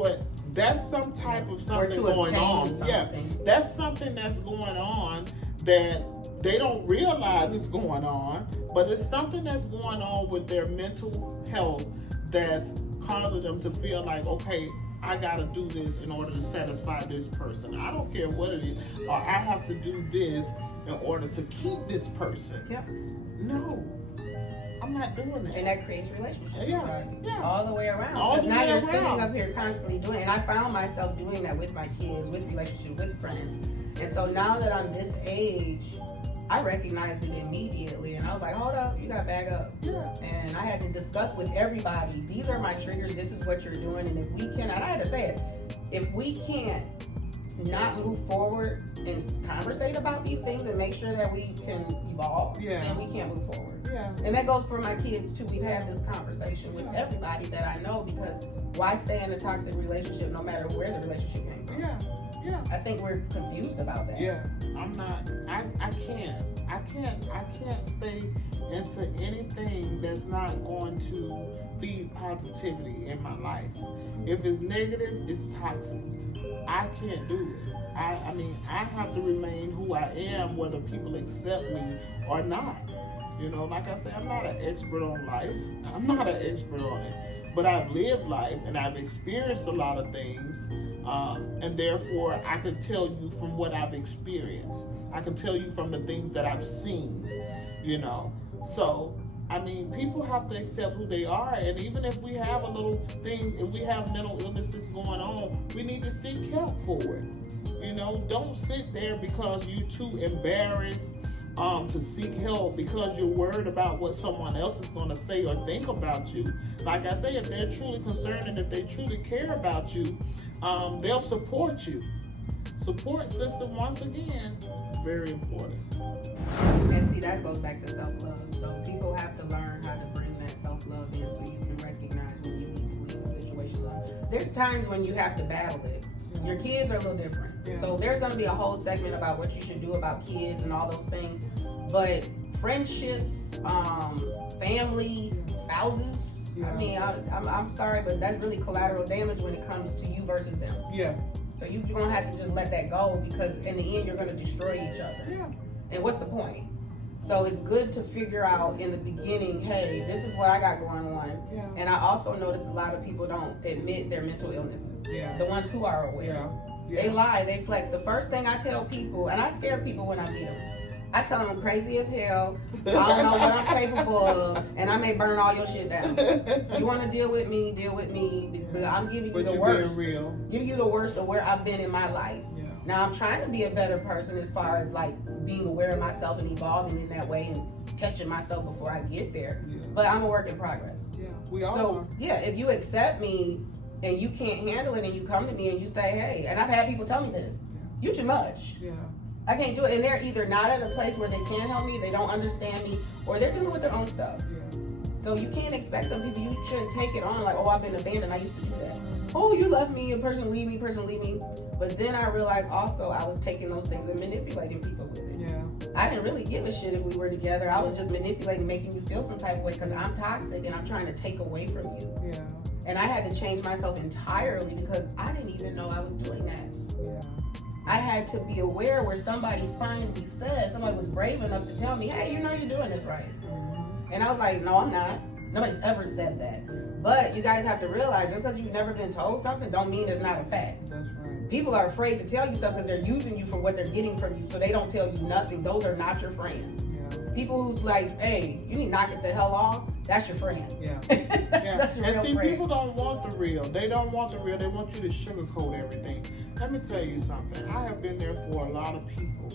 some type of something going on. Something. Yeah, that's something that's going on that they don't realize is going on, but it's something that's going on with their mental health that's causing them to feel like, okay, I gotta do this in order to satisfy this person. I don't care what it is, or I have to do this in order to keep this person. Yep. No, I'm not doing that. And that creates relationships. Yeah. All the way around. Because now you're sitting up here constantly doing it. And I found myself doing that with my kids, with relationships, with friends. And so now that I'm this age, I recognized it immediately, and I was like, hold up, you gotta back up. Yeah. And I had to discuss with everybody, these are my triggers, this is what you're doing, and if we can, and I had to say it, if we can't not move forward and conversate about these things and make sure that we can evolve, then we can't move forward. Yeah. And that goes for my kids too. We've had this conversation with everybody that I know, because why stay in a toxic relationship no matter where the relationship came from? Yeah. Yeah. I think we're confused about that. Yeah. I'm not. I can't stay into anything that's not going to feed positivity in my life. If it's negative, it's toxic. I can't do it. I mean, I have to remain who I am, whether people accept me or not. You know, like I said, I'm not an expert on life. I'm not an expert on it. But I've lived life and I've experienced a lot of things. And therefore, I can tell you from what I've experienced. I can tell you from the things that I've seen, you know. So, I mean, people have to accept who they are. And even if we have a little thing, if we have mental illnesses going on, we need to seek help for it. You know, don't sit there because you're too embarrassed to seek help because you're worried about what someone else is going to say or think about you. Like I say, if they're truly concerned and if they truly care about you, they'll support you. Support system, once again, very important. And see, that goes back to self-love. So people have to learn how to bring that self-love in so you can recognize when you need to leave the situation. There's times when you have to battle it. Your kids are a little different. Yeah. So there's going to be a whole segment about what you should do about kids and all those things. But friendships, family, spouses, Yeah. I mean, I'm sorry, but that's really collateral damage when it comes to you versus them. Yeah. So you're going to have to just let that go, because in the end, you're going to destroy each other. Yeah. And what's the point? So it's good to figure out in the beginning, hey, this is what I got going on. Yeah. And I also notice a lot of people don't admit their mental illnesses. Yeah. The ones who are aware. Yeah. They lie, they flex. The first thing I tell people, and I scare people when I meet them, I tell them I'm crazy as hell, I don't know what I'm capable of, and I may burn all your shit down. You want to deal with me, but I'm giving you the worst. Real. Giving you the worst of where I've been in my life. Yeah. Now I'm trying to be a better person as far as like being aware of myself and evolving in that way and catching myself before I get there. Yeah. But I'm a work in progress. Yeah. We all So are. yeah, if you accept me and you can't handle it and you come to me and you say, hey, and I've had people tell me this, you too much. Yeah. I can't do it. And they're either not at a place where they can help me, they don't understand me, or they're dealing with their own stuff. Yeah. So you can't expect them people, you shouldn't take it on like, oh, I've been abandoned, I used to do that. Oh, you left me, a person leave me. But then I realized also I was taking those things and manipulating people with it. Yeah. I didn't really give a shit if we were together. I was just manipulating, making you feel some type of way because I'm toxic and I'm trying to take away from you. Yeah. And I had to change myself entirely because I didn't even know I was doing that. Yeah. I had to be aware where somebody finally said, somebody was brave enough to tell me, hey, you know you're doing this right. Mm-hmm. And I was like, no, I'm not. Nobody's ever said that. But you guys have to realize just because you've never been told something don't mean it's not a fact. That's right. People are afraid to tell you stuff because they're using you for what they're getting from you, so they don't tell you nothing. Those are not your friends. Yeah. People who's like, hey, you need to knock it the hell off, that's your friend. Yeah. That's your And real see, friend. people don't want the real. They don't want the real. They want you to sugarcoat everything. Let me tell you something. I have been there for a lot of people.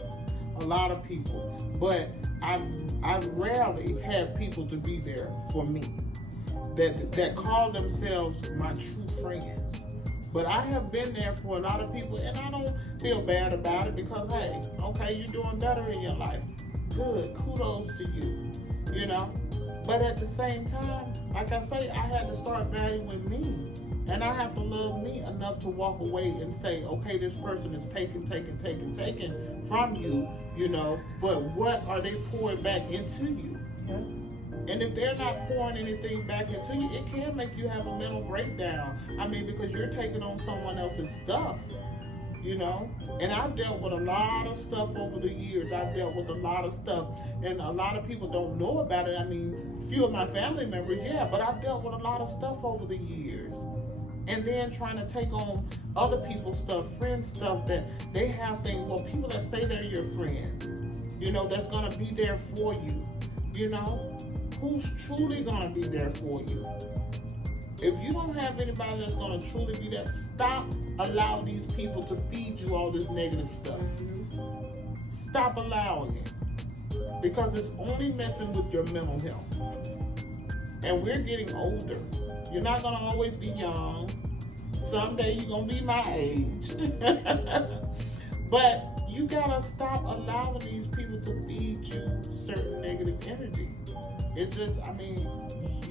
But I've rarely had people to be there for me that call themselves my true friends. But I have been there for a lot of people, and I don't feel bad about it because, hey, okay, you're doing better in your life. Good, kudos to you, you know. But at the same time, like I say, I had to start valuing me. And I have to love me enough to walk away and say, okay, this person is taking from you, you know, but what are they pouring back into you? And if they're not pouring anything back into you, it can make you have a mental breakdown. I mean, because you're taking on someone else's stuff, you know. And I've dealt with a lot of stuff over the years. I've dealt with a lot of stuff. And a lot of people don't know about it. I mean, a few of my family members, yeah, but I've dealt with a lot of stuff over the years. And then trying to take on other people's stuff, friends' stuff, that they have things, well, people that say they're your friends, you know, that's going to be there for you, you know. Who's truly going to be there for you? If you don't have anybody that's going to truly be there, stop allowing these people to feed you all this negative stuff. Stop allowing it. Because it's only messing with your mental health. And we're getting older. You're not going to always be young. Someday you're going to be my age. But you gotta stop allowing these people to feed you certain negative energy. It just, I mean,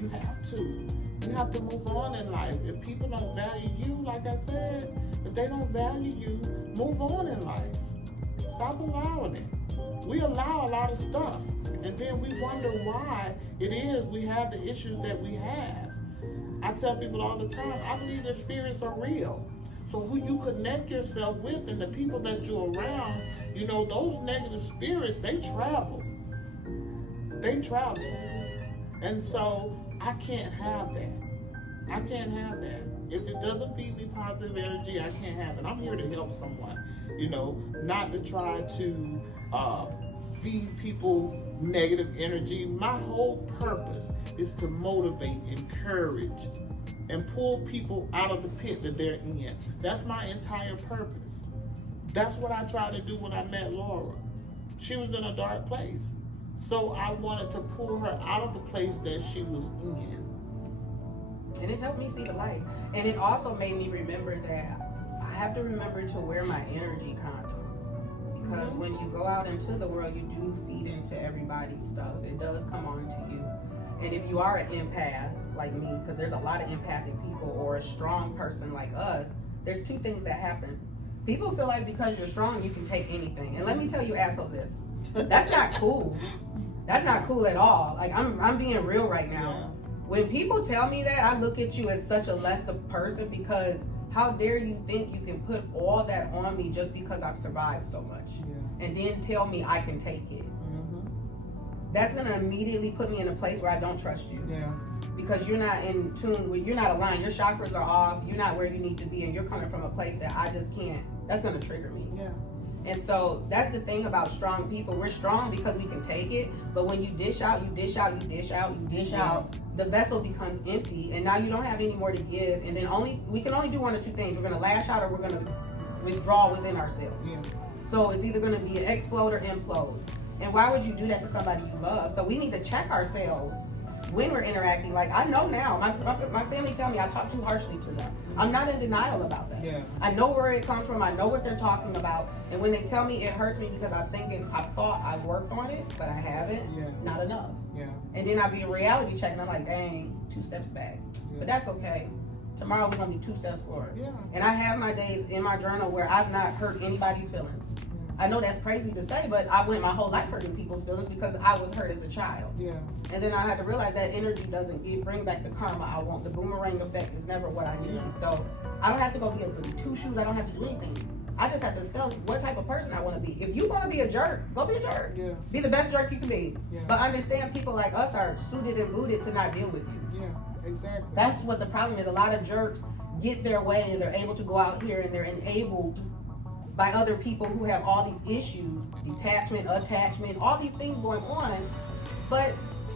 you have to. You have to move on in life. If people don't value you, like I said, if they don't value you, move on in life. Stop allowing it. We allow a lot of stuff, and then we wonder why it is we have the issues that we have. I tell people all the time, I believe the spirits are real. So who you connect yourself with and the people that you're around, you know, those negative spirits, they travel. They travel. And so I can't have that. I can't have that. If it doesn't feed me positive energy, I can't have it. I'm here to help someone, you know, not to try to feed people negative energy. My whole purpose is to motivate, encourage, and pull people out of the pit that they're in. That's my entire purpose. That's what I tried to do when I met Laura. She was in a dark place. So I wanted to pull her out of the place that she was in. And it helped me see the light. And it also made me remember that I have to remember to wear my energy condom. Because when you go out into the world, you do feed into everybody's stuff. It does come on to you. And if you are an empath like me, because there's a lot of empathic people, or a strong person like us, there's two things that happen. People feel like because you're strong, you can take anything. And let me tell you assholes this. That's not cool. That's not cool at all. Like, I'm being real right now. Yeah. When people tell me that, I look at you as such a lesser person, because how dare you think you can put all that on me just because I've survived so much, and then tell me I can take it. That's gonna immediately put me in a place where I don't trust you. Yeah. Because you're not in tune with, you're not aligned, your chakras are off, you're not where you need to be, and you're coming from a place that I just can't, that's gonna trigger me. Yeah. And so that's the thing about strong people. We're strong because we can take it, but when you dish out, you dish out, you dish out, you dish out, the vessel becomes empty, and now you don't have any more to give, and then we can only do one of two things. We're gonna lash out, or we're gonna withdraw within ourselves. Yeah. So it's either gonna be an explode or implode. And why would you do that to somebody you love? So we need to check ourselves when we're interacting. Like, I know now, my family tell me I talk too harshly to them. I'm not in denial about that. Yeah. I know where it comes from. I know what they're talking about. And when they tell me, it hurts me because I thought I worked on it, but I haven't. Yeah. Not enough. Yeah. And then I'll be a reality check, and I'm like, dang, 2 steps back. Yeah. But that's okay. Tomorrow we're gonna be 2 steps forward. Yeah. And I have my days in my journal where I've not hurt anybody's feelings. I know that's crazy to say, but I went my whole life hurting people's feelings because I was hurt as a child. Yeah. And then I had to realize that energy doesn't bring back the karma I want. The boomerang effect is never what I need. Yeah. So I don't have to go be a goody two shoes. I don't have to do anything. I just have to sell what type of person I want to be. If you want to be a jerk, go be a jerk. Yeah. Be the best jerk you can be. Yeah. But understand, people like us are suited and booted to not deal with you. Yeah. Exactly. That's what the problem is. A lot of jerks get their way, and they're able to go out here, and they're enabled by other people who have all these issues, detachment, attachment, all these things going on. But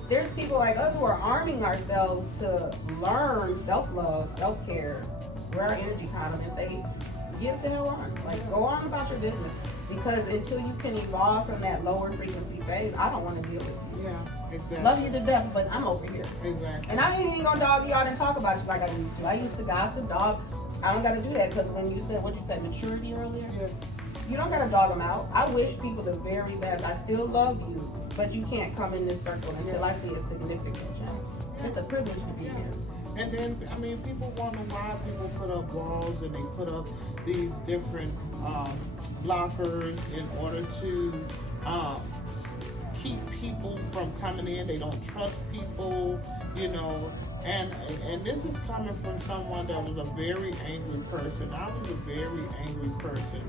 there's people like us who are arming ourselves to learn self-love, self-care, wear our energy condom, and say, get the hell on. Like, go on about your business. Because until you can evolve from that lower frequency phase, I don't want to deal with you. Yeah, exactly. Love you to death, but I'm over here. Exactly. And I ain't gonna dog you out and talk about you like I used to. I used to gossip, dog. I don't gotta do that, because when you said, what you said, maturity earlier? Yeah. You don't gotta dog them out. I wish people the very best. I still love you, but you can't come in this circle until I see a significant change. Yeah. It's a privilege to be here. And then, I mean, people wonder why people put up walls and they put up these different blockers in order to keep people from coming in. They don't trust people, you know. And this is coming from someone that was a very angry person. I was a very angry person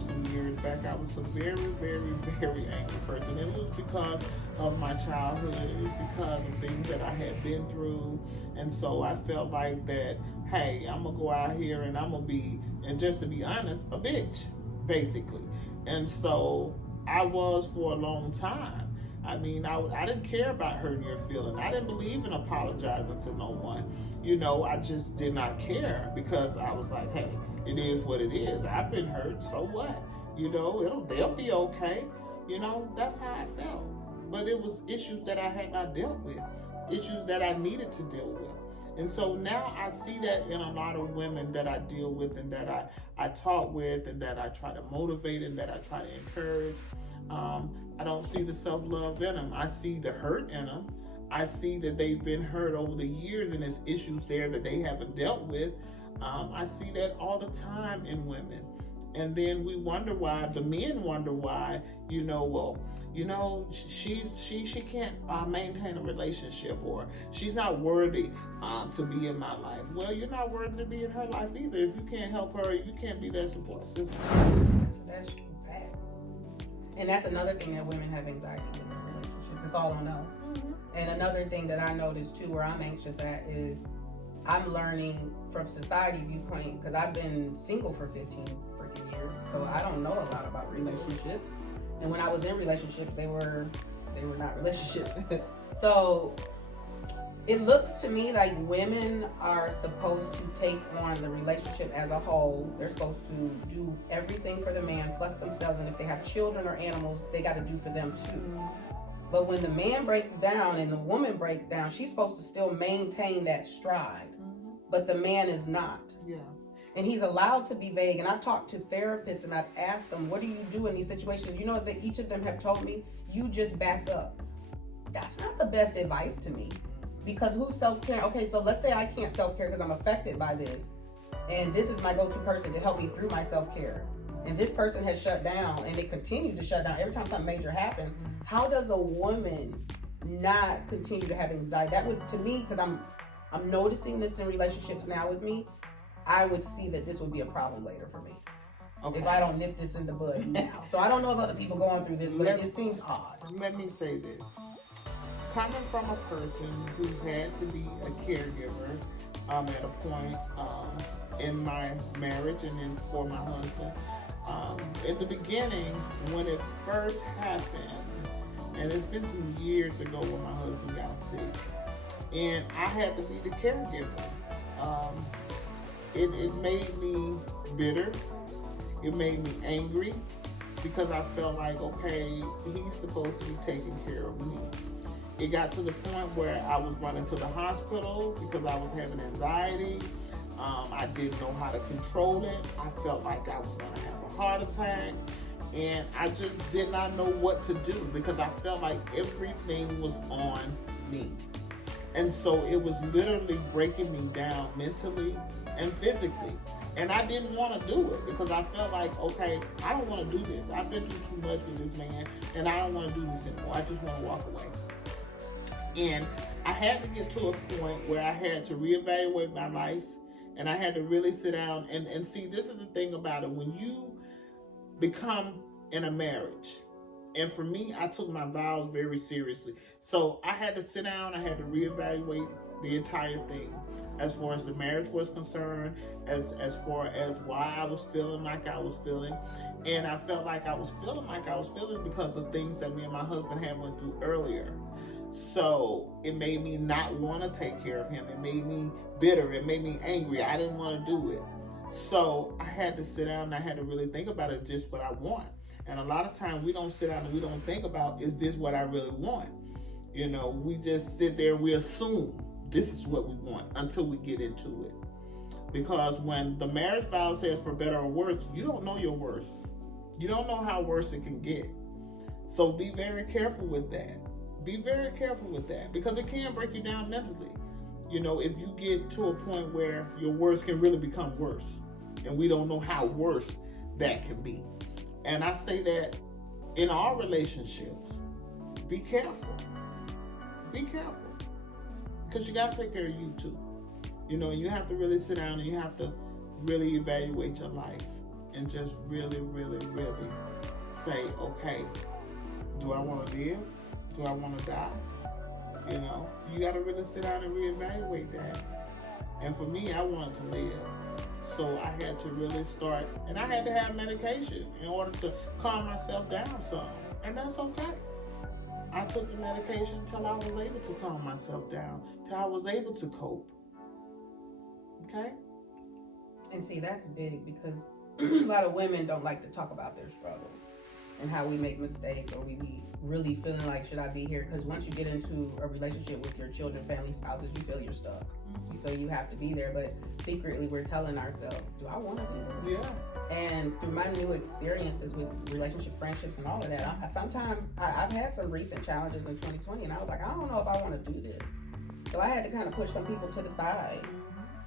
some years back. I was a very, very, very angry person. It was because of my childhood. It was because of things that I had been through. And so I felt like that, hey, I'm going to go out here and I'm going to be, and just to be honest, a bitch, basically. And so I was for a long time. I mean, I didn't care about hurting your feelings. I didn't believe in apologizing to no one. You know, I just did not care, because I was like, hey, it is what it is. I've been hurt, so what? You know, they'll be okay. You know, that's how I felt. But it was issues that I had not dealt with, issues that I needed to deal with. And so now I see that in a lot of women that I deal with and that I talk with and that I try to motivate and that I try to encourage. I don't see the self-love in them. I see the hurt in them. I see that they've been hurt over the years and there's issues there that they haven't dealt with. I see that all the time in women. And then we wonder why, the men wonder why, she can't maintain a relationship, or she's not worthy to be in my life. Well, you're not worthy to be in her life either. If you can't help her, you can't be that support system. That's facts. And that's another thing that women have anxiety with in relationships. It's all on us. Mm-hmm. And another thing that I noticed too, where I'm anxious at, is I'm learning from society viewpoint, because I've been single for 15 freaking years, so I don't know a lot about relationships. And when I was in relationships, they were not relationships. So it looks to me like women are supposed to take on the relationship as a whole. They're supposed to do everything for the man plus themselves, and if they have children or animals, they got to do for them too. But when the man breaks down and the woman breaks down, she's supposed to still maintain that stride. Mm-hmm. But the man is not. Yeah. And he's allowed to be vague. And I've talked to therapists and I've asked them, what do you do in these situations? You know that each of them have told me, you just back up. That's not the best advice to me. Because who's self-care? Okay, so let's say I can't self-care because I'm affected by this. And this is my go-to person to help me through my self-care. And this person has shut down, and they continue to shut down every time something major happens. How does a woman not continue to have anxiety? That would, to me, because I'm noticing this in relationships now with me, I would see that this would be a problem later for me. Okay. If I don't nip this in the bud now. So I don't know if other people going through this, but it seems odd. Let me say this. Coming from a person who's had to be a caregiver at a point in my marriage and then for my husband, at the beginning, when it first happened, and it's been some years ago when my husband got sick, and I had to be the caregiver. It made me bitter. It made me angry because I felt like, okay, he's supposed to be taking care of me. It got to the point where I was running to the hospital because I was having anxiety. I didn't know how to control it. I felt like I was going to have a heart attack. And I just did not know what to do because I felt like everything was on me. And so it was literally breaking me down mentally and physically. And I didn't want to do it because I felt like, okay, I don't want to do this. I've been through too much with this man and I don't want to do this anymore. I just want to walk away. And I had to get to a point where I had to reevaluate my life, and I had to really sit down and see, this is the thing about it. When you become in a marriage, and for me, I took my vows very seriously. So I had to sit down, I had to reevaluate the entire thing as far as the marriage was concerned, as far as why I was feeling like I was feeling. And I felt like I was feeling like I was feeling because of things that me and my husband had went through earlier. So it made me not want to take care of him. It made me bitter. It made me angry. I didn't want to do it. So I had to sit down and I had to really think about it, just what I want. And a lot of times we don't sit down and we don't think about, is this what I really want? You know, we just sit there and we assume this is what we want until we get into it. Because when the marriage vow says for better or worse, you don't know your worst. You don't know how worse it can get. So be very careful with that. Be very careful with that because it can break you down mentally. You know, if you get to a point where your worst can really become worse, and we don't know how worse that can be. And I say that in our relationships, be careful. Be careful. Because you got to take care of you too. You know, you have to really sit down and you have to really evaluate your life and just really, really, really say, okay, do I want to live? Do I want to die? You know, you got to really sit down and reevaluate that. And for me, I wanted to live. So I had to really start, and I had to have medication in order to calm myself down some. And that's okay. I took the medication until I was able to calm myself down, till I was able to cope. Okay? And see, that's big because a lot of women don't like to talk about their struggles. and how we make mistakes, or we be really feeling like, should I be here? Because once you get into a relationship with your children, family, spouses, you feel you're stuck. You feel you have to be there, but secretly we're telling ourselves, do I want to do this? Yeah. And through my new experiences with relationship, friendships, and all of that, I've had some recent challenges in 2020, and I was like, I don't know if I want to do this. So I had to kind of push some people to the side.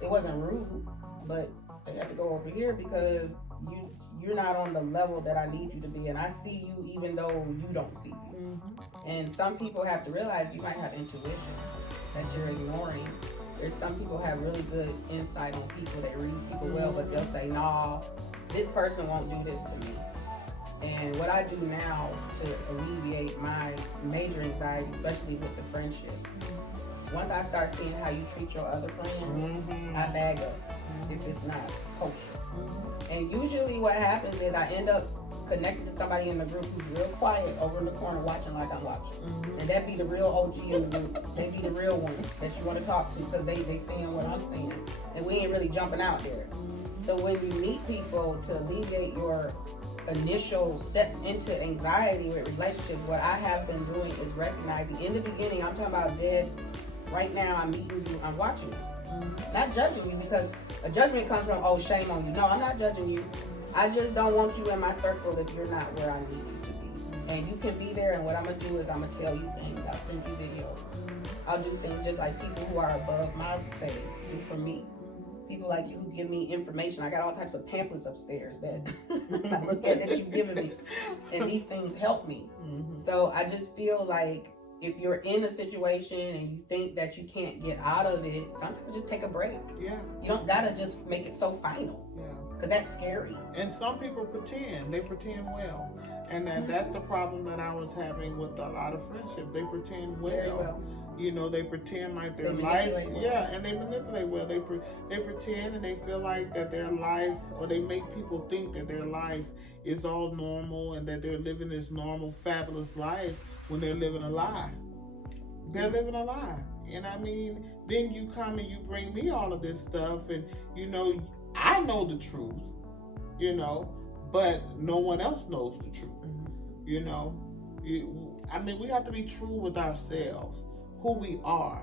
It wasn't rude, but they had to go over here because you're not on the level that I need you to be, and I see you even though you don't see you. And some people have to realize you might have intuition that you're ignoring. There's some people have really good insight on people. They read people well, but they'll say, "Nah, this person won't do this to me." And what I do now to alleviate my major anxiety, especially with the friendship, once I start seeing how you treat your other friends, I bag up if it's not kosher. And usually what happens is I end up connected to somebody in the group who's real quiet over in the corner watching like I'm watching. And that be the real OG in the group. They be the real ones that you want to talk to because they seeing what I'm seeing. And we ain't really jumping out there. So when you meet people to alleviate your initial steps into anxiety with relationships, what I have been doing is recognizing in the beginning, I'm talking about dead, right now I'm meeting you, I'm watching you. Not judging you, because a judgment comes from, oh, shame on you. No, I'm not judging you. I just don't want you in my circle if you're not where I need you to be. And you can be there, and what I'm going to do is I'm going to tell you things. I'll send you videos. I'll do things just like people who are above my phase do for me. People like you who give me information. I got all types of pamphlets upstairs that I look at that you've given me. And these things help me. So I just feel like if you're in a situation and you think that you can't get out of it, sometimes just take a break. Yeah. You don't gotta just make it so final. Yeah. Because that's scary. And some people pretend. They pretend well. And that's the problem that I was having with a lot of friendships. They pretend well. Very well. You know, they pretend like their They life, manipulate well. yeah, and they manipulate well. They pretend and they feel like that their life, or they make people think that their life is all normal and that they're living this normal, fabulous life when they're living a lie. They're living a lie. And I mean, then you come and you bring me all of this stuff, and you know, I know the truth, you know, but no one else knows the truth. You know, I mean, we have to be true with ourselves, who we are.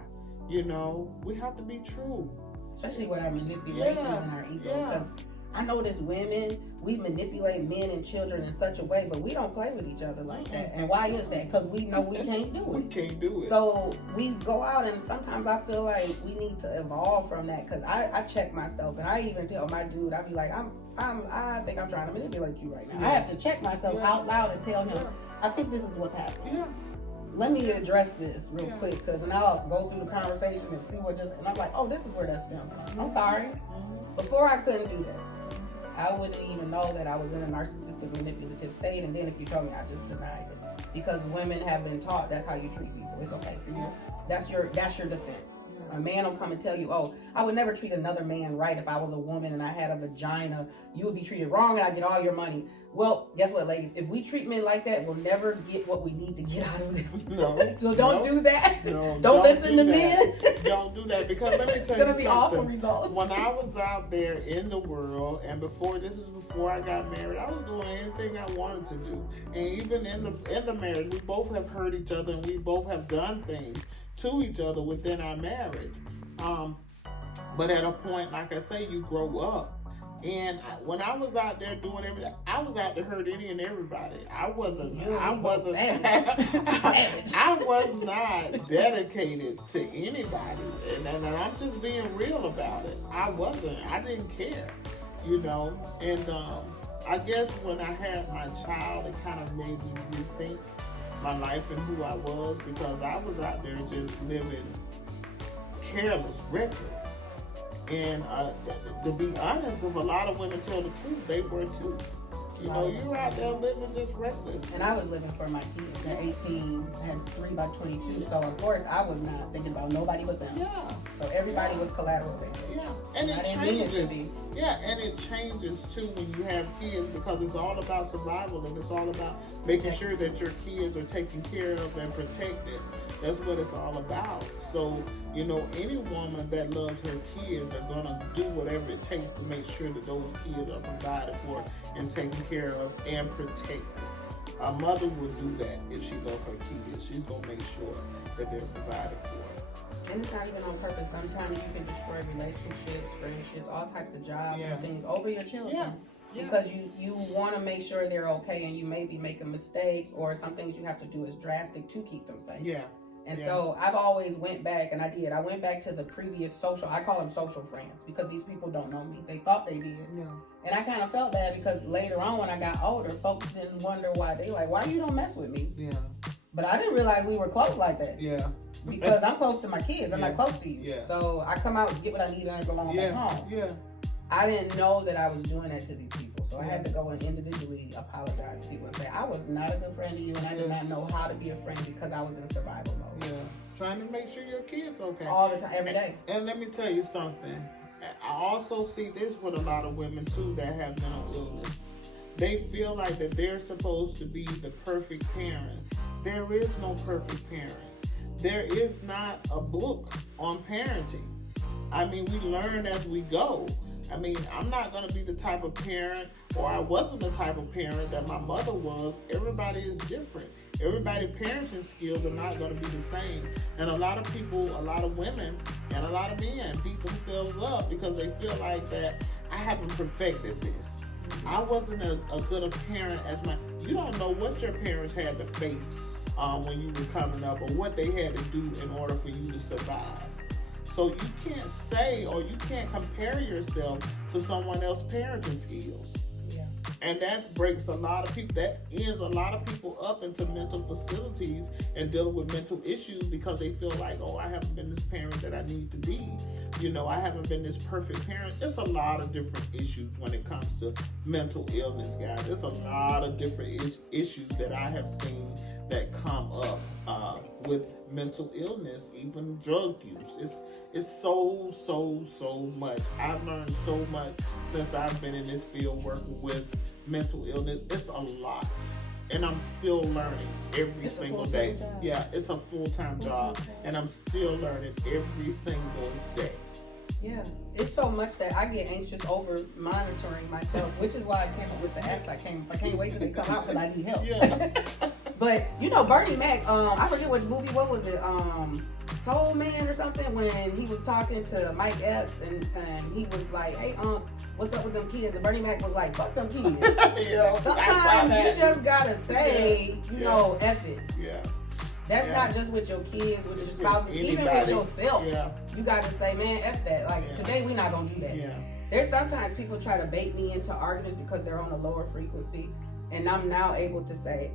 You know, we have to be true, especially with our manipulation and our ego. Because I know as women, we manipulate men and children in such a way, but we don't play with each other like that. And why is that? Because we know we can't do it. We can't do it. So we go out, and sometimes I feel like we need to evolve from that. Because I check myself, and I even tell my dude, I be like, I think I'm trying to manipulate you right now. I have to check myself out loud and tell him, I think this is what's happening. Yeah. Let me address this real quick, because and I'll go through the conversation and see what and I'm like, oh, this is where that stemmed from. I'm sorry. Before I couldn't do that. I wouldn't even know that I was in a narcissistic, manipulative state, and then if you told me, I just denied it. Because women have been taught that's how you treat people. It's okay for you. That's your defense. A man will come and tell you, oh, I would never treat another man right if I was a woman and I had a vagina. You would be treated wrong and I get all your money. Well, guess what, ladies? If we treat men like that, we'll never get what we need to get out of them. No. So don't do that. No, don't listen to men. Don't do that, because let me tell you something. It's going to be awful results. When I was out there in the world, and before I got married, I was doing anything I wanted to do. And even in the marriage, we both have hurt each other, and we both have done things to each other within our marriage. But at a point, like I say, you grow up. And when I was out there doing everything, I was out to hurt any and everybody. I wasn't savage. I was not dedicated to anybody. And I'm just being real about it. I didn't care, you know. And I guess when I had my child, it kind of made me rethink my life and who I was, because I was out there just living careless, reckless. And to be honest, if a lot of women tell the truth, they were too. You know, you were out there living just reckless. And I was living for my kids. They're 18, I had 3 by 22. So, of course, I was not thinking about nobody but them. Yeah. So everybody was collateral there. Yeah. And it changes. Yeah, and it changes, too, when you have kids, because it's all about survival, and it's all about making sure that your kids are taken care of and protected. That's what it's all about. So, you know, any woman that loves her kids are going to do whatever it takes to make sure that those kids are provided for and taken care of and protected. A mother will do that if she loves her kids. She's gonna make sure that they're provided for. And it's not even on purpose. Sometimes you can destroy relationships, friendships, all types of jobs and things over your children. Yeah. Because you want to make sure they're okay, and you may be making mistakes, or some things you have to do is drastic to keep them safe. Yeah. And so I've always went back, and I went back to the previous I call them social friends, because these people don't know me. They thought they did. Yeah. And I kind of felt bad because later on when I got older, folks didn't wonder why. They like, why you don't mess with me? Yeah. But I didn't realize we were close like that. Yeah. Because I'm close to my kids. I'm not close to you. Yeah. So I come out, get what I need, and I go on back home. Yeah. I didn't know that I was doing that to these people. So I had to go and individually apologize to people and say, I was not a good friend to you, and I did not know how to be a friend because I was in survival mode. Yeah. Trying to make sure your kid's okay. All the time, every day. And let me tell you something. I also see this with a lot of women, too, that have mental illness. They feel like that they're supposed to be the perfect parent. There is no perfect parent. There is not a book on parenting. I mean, we learn as we go. I mean, I'm not going to be the type of parent, or I wasn't the type of parent that my mother was. Everybody is different. Everybody's parenting skills are not going to be the same. And a lot of people, a lot of women, and a lot of men beat themselves up because they feel like that I haven't perfected this. I wasn't a good a parent as my... You don't know what your parents had to face when you were coming up, or what they had to do in order for you to survive. So you can't say, or you can't compare yourself to someone else's parenting skills. Yeah. And that breaks a lot of people, that ends a lot of people up into mental facilities and dealing with mental issues because they feel like, oh, I haven't been this parent that I need to be. You know, I haven't been this perfect parent. It's a lot of different issues when it comes to mental illness, guys. There's a lot of different issues that I have seen that come up with mental illness, even drug use. It's so much. I've learned so much since I've been in this field working with mental illness. It's a lot. And I'm still learning every single day. Yeah, it's a full-time job. And I'm still learning every single day. Yeah, it's so much that I get anxious over monitoring myself, which is why I came up with the apps. I can't wait till they come out because I need help. Yeah. But you know, Bernie Mac, I forget what movie. What was it? Soul Man or something. When he was talking to Mike Epps and he was like, "Hey, what's up with them kids?" And Bernie Mac was like, "Fuck them kids." Yeah, sometimes you just gotta say, you know, F it. Yeah. That's not just with your kids, with your spouses, even with yourself. Yeah. You got to say, man, F that. Like, today we're not going to do that. Yeah. There's sometimes people try to bait me into arguments because they're on a lower frequency. And I'm now able to say,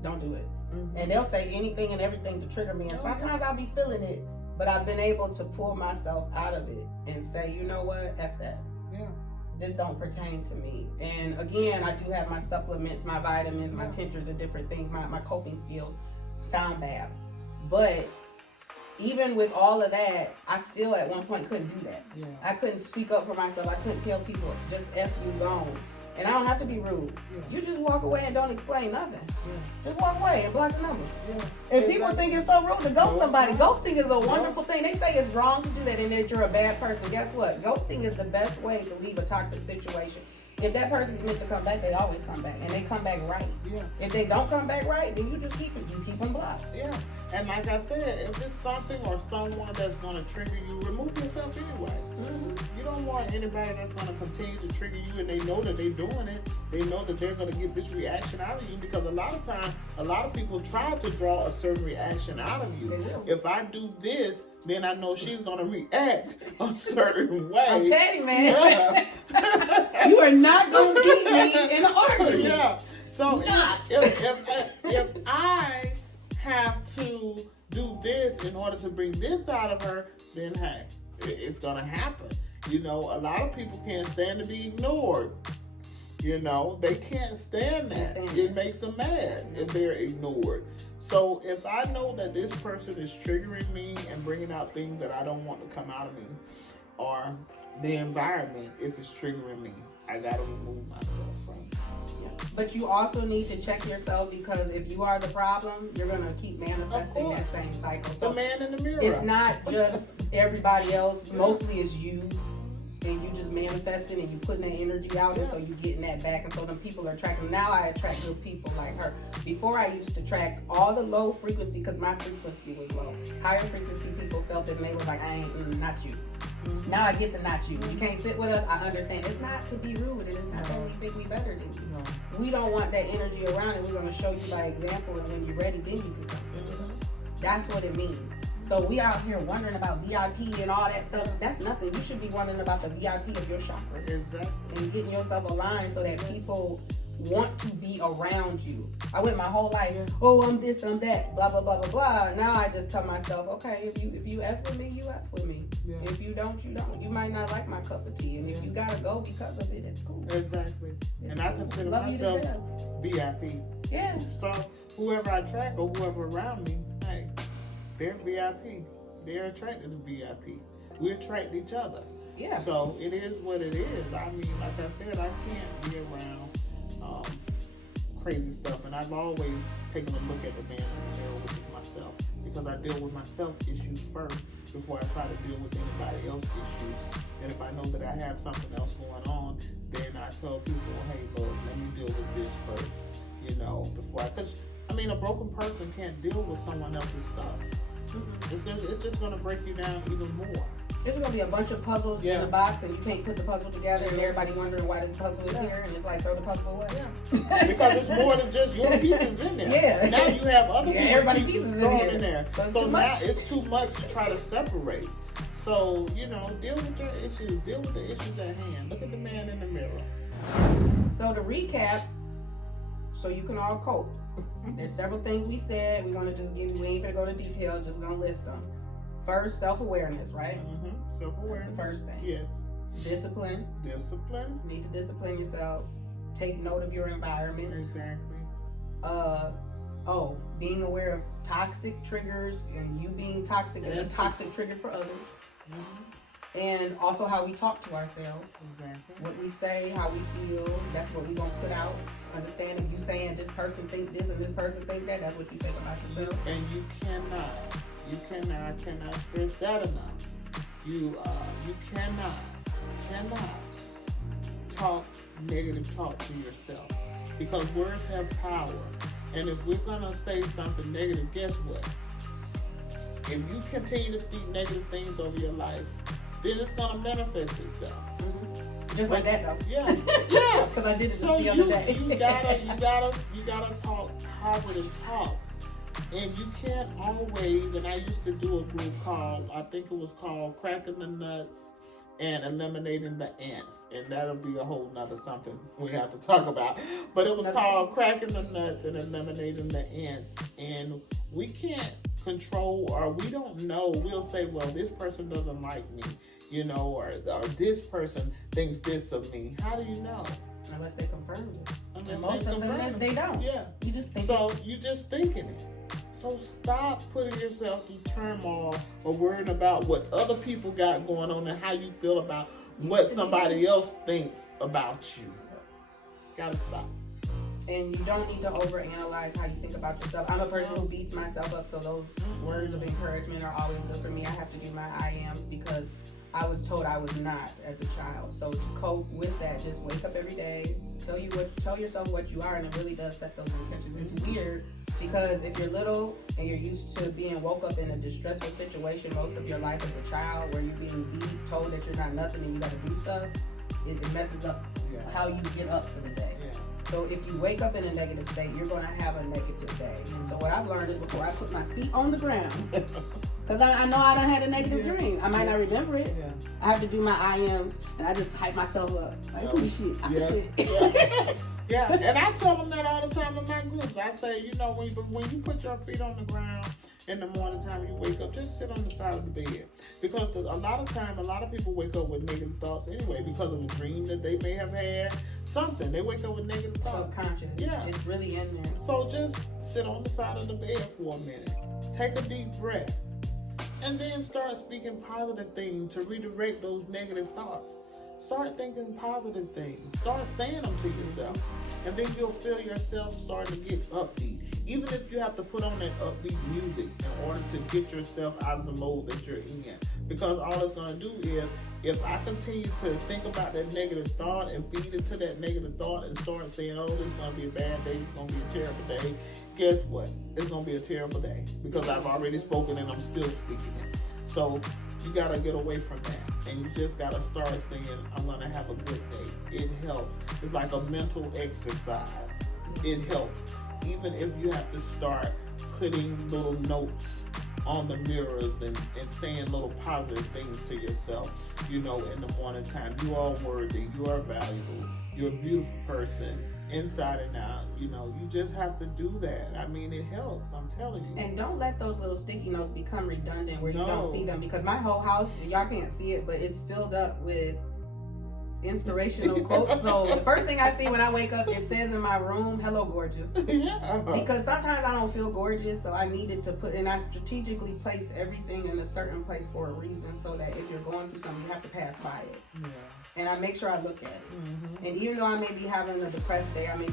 don't do it. Mm-hmm. And they'll say anything and everything to trigger me. And sometimes I'll be feeling it, but I've been able to pull myself out of it and say, you know what, F that. Yeah. This don't pertain to me. And again, I do have my supplements, my vitamins, my tinctures and different things, my coping skills, sound baths. But even with all of that, I still at one point couldn't do that. Yeah. I couldn't speak up for myself. I couldn't tell people, just F you gone. And I don't have to be rude. Yeah. You just walk away and don't explain nothing. Yeah. Just walk away and block the number. Yeah. And people think it's so rude to ghost somebody. Ghosting is a wonderful thing. They say it's wrong to do that and that you're a bad person. Guess what? Ghosting is the best way to leave a toxic situation. If that person's meant to come back, they always come back. And they come back right. Yeah. If they don't come back right, then you just keep them blocked. Yeah. And like I said, if it's something or someone that's going to trigger you, remove yourself anyway. Mm-hmm. You don't want anybody that's going to continue to trigger you and they know that they're doing it. They know that they're going to get this reaction out of you because a lot of times, a lot of people try to draw a certain reaction out of you. If I do this, then I know she's going to react a certain way. Okay, man. Yeah. You are not going to beat me in an argument. Yeah. So if I have to do this in order to bring this out of her, then hey, it's going to happen. You know, a lot of people can't stand to be ignored. You know, they can't stand that. It makes them mad if they're ignored. So if I know that this person is triggering me and bringing out things that I don't want to come out of me, or the environment, if it's triggering me, I got to remove myself from it. But you also need to check yourself because if you are the problem, you're going to keep manifesting that same cycle. So the man in the mirror. It's not just everybody else. Mostly it's you. and you just manifesting and you putting that energy out, and so you getting that back, and so them people are attracting. Now I attract good people like her. Before I used to attract all the low frequency, because my frequency was low. Higher frequency people felt it and they was like, I ain't, not you. Now I get the not you. You can't sit with us. I understand. It's not to be rude. It's not that we think we better than you. We don't want that energy around, and we're going to show you by example, and when you're ready, then you can come sit with us. That's what it means. So we out here wondering about VIP and all that stuff. That's nothing. You should be wondering about the VIP of your chakras. Exactly. And getting yourself aligned so that people want to be around you. I went my whole life, oh, I'm this, I'm that, blah, blah, blah, blah, blah. Now I just tell myself, okay, if you F with me, you F with me. Yeah. If you don't, you don't. You might not like my cup of tea. And if you gotta go because of it, it's cool. Exactly. And I consider myself VIP. Yeah. So whoever I attract or whoever around me, hey, they're VIP. They're attracted to VIP. We attract each other. Yeah. So it is what it is. I mean, like I said, I can't be around crazy stuff, and I've always taken a look at the man in the mirror, which is myself, because I deal with myself issues first before I try to deal with anybody else's issues. And if I know that I have something else going on, then I tell people, hey, Lord, let me deal with this first, before because I mean, a broken person can't deal with someone else's stuff. It's just going to break you down even more. It's going to be a bunch of puzzles in a box, and you can't put the puzzle together, and everybody wondering why this puzzle is here, and it's like, throw the puzzle away. Yeah. Because it's more than just your pieces in there. Yeah. Now you have other people's pieces thrown in there. So now it's too much to try to separate. So, deal with your issues. Deal with the issues at hand. Look at the man in the mirror. So to recap, so you can all cope. There's several things we said. We're going to just give you, we ain't going to go into detail, just going to list them. First, self-awareness, right? Self-awareness. The first thing. Yes. Discipline. Discipline. You need to discipline yourself. Take note of your environment. Exactly. Being aware of toxic triggers and you being toxic and a toxic trigger for others. And also how we talk to ourselves. Exactly. What we say, how we feel, that's what we're going to put out. Understand if you saying this person think this and this person think that, that's what you think about yourself. And you cannot stress that enough. You cannot talk negative talk to yourself, because words have power. And if we're gonna say something negative, guess what? If you continue to speak negative things over your life, then it's gonna manifest itself. Just like that though. Yeah, yeah. Because I did it the other day. you gotta talk positive talk. And you can't always, and I used to do a group called, I think it was called Cracking the Nuts and Eliminating the Ants. And that'll be a whole nother something we have to talk about. But it was called Cracking the Nuts and Eliminating the Ants. And we can't control, or we don't know. We'll say, well, this person doesn't like me, or this person thinks this of me. How do you know? Unless they confirm it. Unless most of them, they don't. Yeah. You just think you just thinking it. So stop putting yourself through turmoil or worrying about what other people got going on and how you feel about what somebody else thinks about you. Gotta stop. And you don't need to overanalyze how you think about yourself. I'm a person who beats myself up, so those words of encouragement are always good for me. I have to do my I ams because I was told I was not as a child. So to cope with that, just wake up every day, tell yourself what you are, and it really does set those intentions. It's weird because if you're little and you're used to being woke up in a distressful situation most of your life as a child, where you're being beat, told that you're not nothing and you got to do stuff, it messes up how you get up for the day. Yeah. So if you wake up in a negative state, you're going to have a negative day. So what I've learned is before I put my feet on the ground, because I know I done had a negative dream. I might not remember it. Yeah. I have to do my I ams, and I just hype myself up. Like, holy shit, I'm shit. Yeah, and I tell them that all the time in my groups. I say, when you put your feet on the ground in the morning time, you wake up, just sit on the side of the bed. Because a lot of people wake up with negative thoughts anyway because of a dream that they may have had. Something. They wake up with negative thoughts. Subconscious. Yeah. It's really in there. So just sit on the side of the bed for a minute. Take a deep breath. And then start speaking positive things to redirect those negative thoughts. Start thinking positive things. Start saying them to yourself. and then you'll feel yourself starting to get upbeat. Even if you have to put on that upbeat music in order to get yourself out of the mode that you're in. Because all it's going to do is, if I continue to think about that negative thought and feed into that negative thought and start saying, oh, this is going to be a bad day, it's going to be a terrible day, guess what? It's going to be a terrible day because I've already spoken and I'm still speaking it. So you got to get away from that. And you just got to start saying, I'm going to have a good day. It helps. It's like a mental exercise. It helps. Even if you have to start putting little notes on the mirrors and saying little positive things to yourself, in the morning time. You are worthy. You are valuable. You're a beautiful person inside and out. You just have to do that. I mean, it helps. I'm telling you. And don't let those little sticky notes become redundant where you don't see them, because my whole house, y'all can't see it, but it's filled up with inspirational quotes. So the first thing I see when I wake up, it says in my room, hello gorgeous. Yeah. Because sometimes I don't feel gorgeous, so I needed to and I strategically placed everything in a certain place for a reason, so that if you're going through something, you have to pass by it. Yeah. And I make sure I look at it. Mm-hmm. And even though I may be having a depressed day, I may be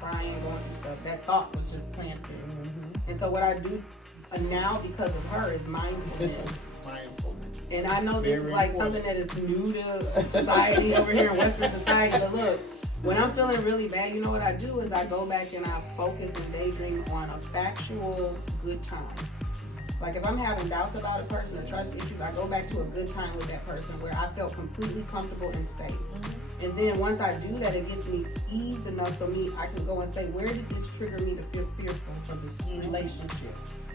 crying, going through stuff, that thought was just planted. Mm-hmm. And so what I do now because of her is mindfulness. Mindfulness. And I know this is like something that is new to society over here in Western society, but look, when I'm feeling really bad, you know what I do is I go back and I focus and daydream on a factual good time. Like if I'm having doubts about a person or trust issues, I go back to a good time with that person where I felt completely comfortable and safe. Mm-hmm. And then once I do that, it gets me eased enough so I can go and say, where did this trigger me to feel fearful for this relationship?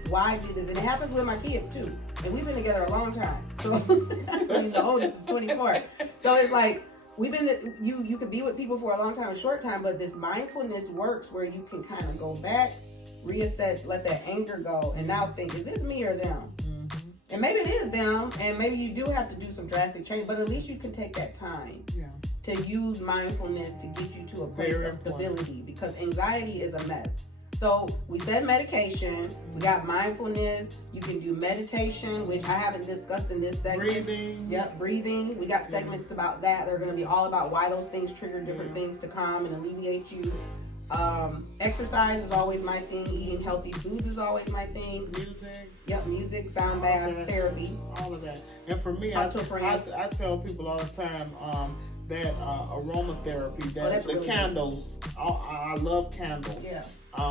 Why did this? And it happens with my kids too. And we've been together a long time. So the oldest is 24. So it's like you can be with people for a long time, a short time, but this mindfulness works where you can kind of go back, reassess, let that anger go, and now think, is this me or them? Mm-hmm. And maybe it is them, and maybe you do have to do some drastic change, but at least you can take that time to use mindfulness to get you to a place of stability, because anxiety is a mess. So we said medication, we got mindfulness, you can do meditation, which I haven't discussed in this segment. Breathing. Yep, breathing. We got segments about that. They're going to be all about why those things trigger different things to calm and alleviate you. Exercise is always my thing. Eating healthy foods is always my thing. Music. Yep, music, sound baths, therapy. All of that. And for me, I tell people all the time that aromatherapy, that the really candles. I love candles. Yeah.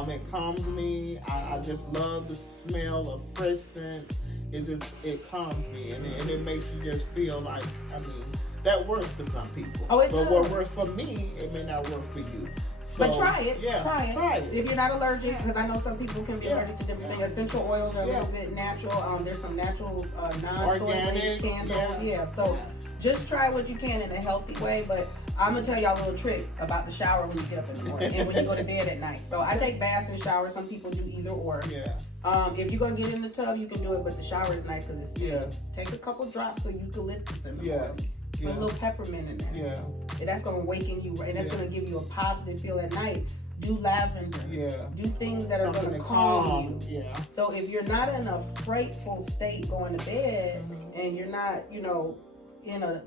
It calms me. I just love the smell of fresh scent. It calms me, and it makes you just feel like, that works for some people. Oh, it but does. What works for me, it may not work for you. So, but try it. Yeah, try it. If you're not allergic, because I know some people can be allergic to different things. Essential oils are a little bit natural. There's some natural non-soy-based candles. Yeah. So just try what you can in a healthy way. But I'm gonna tell y'all a little trick about the shower when you get up in the morning and when you go to bed at night. So I take baths and showers. Some people do either or. Yeah. If you're gonna get in the tub, you can do it, but the shower is nice because it's still. Take a couple drops of eucalyptus in the morning. Put a little peppermint in there. Yeah. And that's going to waken you, and that's going to give you a positive feel at night. Do lavender. Yeah. Do things that are going to calm you. Yeah. So if you're not in a frightful state going to bed, and you're not, in a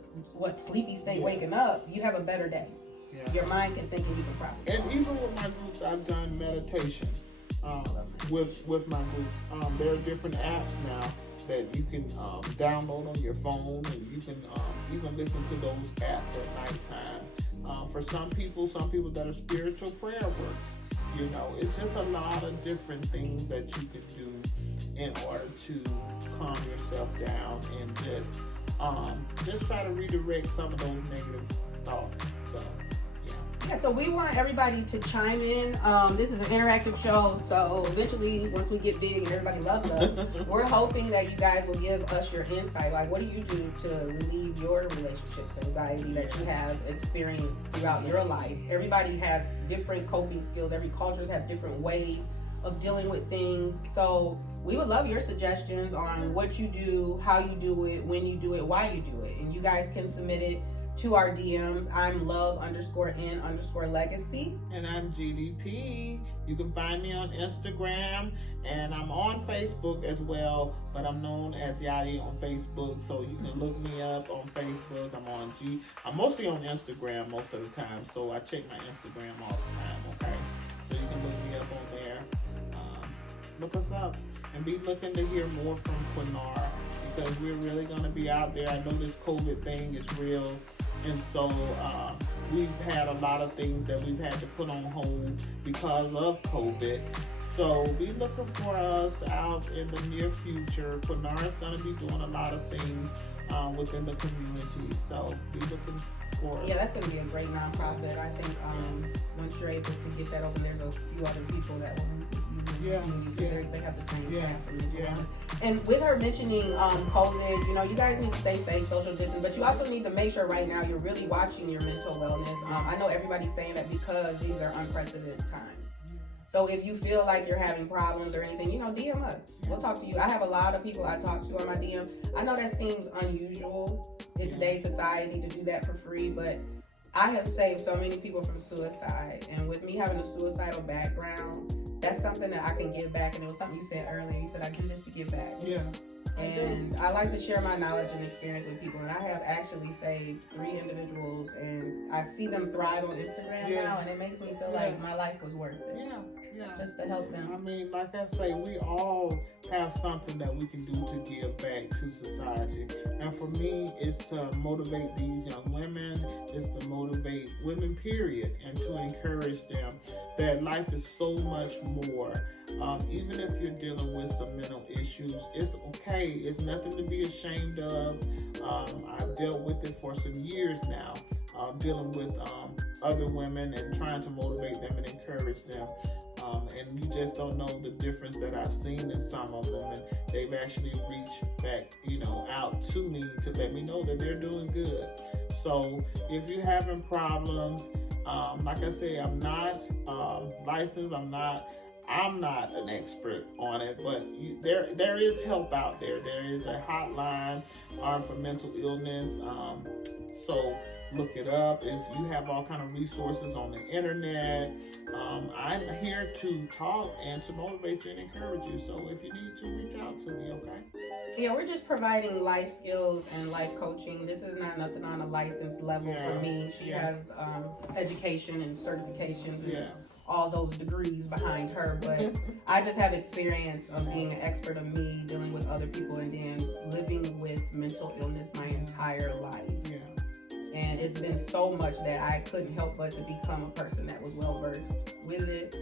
sleepy state waking up, you have a better day. Yeah. Your mind can think and you can probably. And even with my groups, I've done meditation with my groups. There are different apps now that you can download on your phone, and you can listen to those apps at nighttime. For some people that are spiritual prayer works. It's just a lot of different things that you can do in order to calm yourself down and just try to redirect some of those negative thoughts. So. Yeah, so we want everybody to chime in. This is an interactive show, so eventually, once we get big and everybody loves us, we're hoping that you guys will give us your insight. Like, what do you do to relieve your relationships anxiety that you have experienced throughout your life? Everybody has different coping skills. Every culture has different ways of dealing with things. So we would love your suggestions on what you do, how you do it, when you do it, why you do it. And you guys can submit it to our DMs. I'm love_in_legacy. And I'm GDP. You can find me on Instagram, and I'm on Facebook as well, but I'm known as Yachty on Facebook, so you can look me up on Facebook. I'm mostly on Instagram most of the time, so I check my Instagram all the time, okay? So you can look me up on there. Look us up, and be looking to hear more from Quinnar, because we're really going to be out there. I know this COVID thing is real, and so we've had a lot of things that we've had to put on hold because of COVID. So be looking for us out in the near future. Quinnar is going to be doing a lot of things within the community, so be looking for us. Yeah, that's going to be a great nonprofit. I think once you're able to get that open, there's a few other people that will they have the same path for mental wellness. And with her mentioning COVID, you guys need to stay safe, social distance, but you also need to make sure right now you're really watching your mental wellness. I know everybody's saying that because these are unprecedented times. So if you feel like you're having problems or anything, DM us. We'll talk to you. I have a lot of people I talk to on my DM. I know that seems unusual in today's society to do that for free, but I have saved so many people from suicide. And with me having a suicidal background, that's something that I can give back. And it was something you said earlier. You said, I do this to give back. Yeah. And I like to share my knowledge and experience with people. And I have actually saved 3 individuals, and I see them thrive on Instagram now, and it makes me feel like my life was worth it. Yeah. Just to help them. I mean, like I say, we all have something that we can do to give back to society. And for me, it's to motivate these young women. It's to motivate women, period, and to encourage them that life is so much more. Even if you're dealing with some mental issues, it's okay. It's nothing to be ashamed of. I've dealt with it for some years now, dealing with other women and trying to motivate them and encourage them. And you just don't know the difference that I've seen in some of them, and they've actually reached back, out to me to let me know that they're doing good. So if you're having problems, like I say, I'm not licensed. I'm not an expert on it, but there is help out there. There is a hotline for mental illness. So look it up. You have all kind of resources on the internet. I'm here to talk and to motivate you and encourage you. So if you need to, reach out to me, okay? Yeah, we're just providing life skills and life coaching. This is not nothing on a licensed level for me. She has education and certifications and all those degrees behind her, but I just have experience of being an expert of me dealing with other people and then living with mental illness my entire life. And it's been so much that I couldn't help but to become a person that was well versed with it.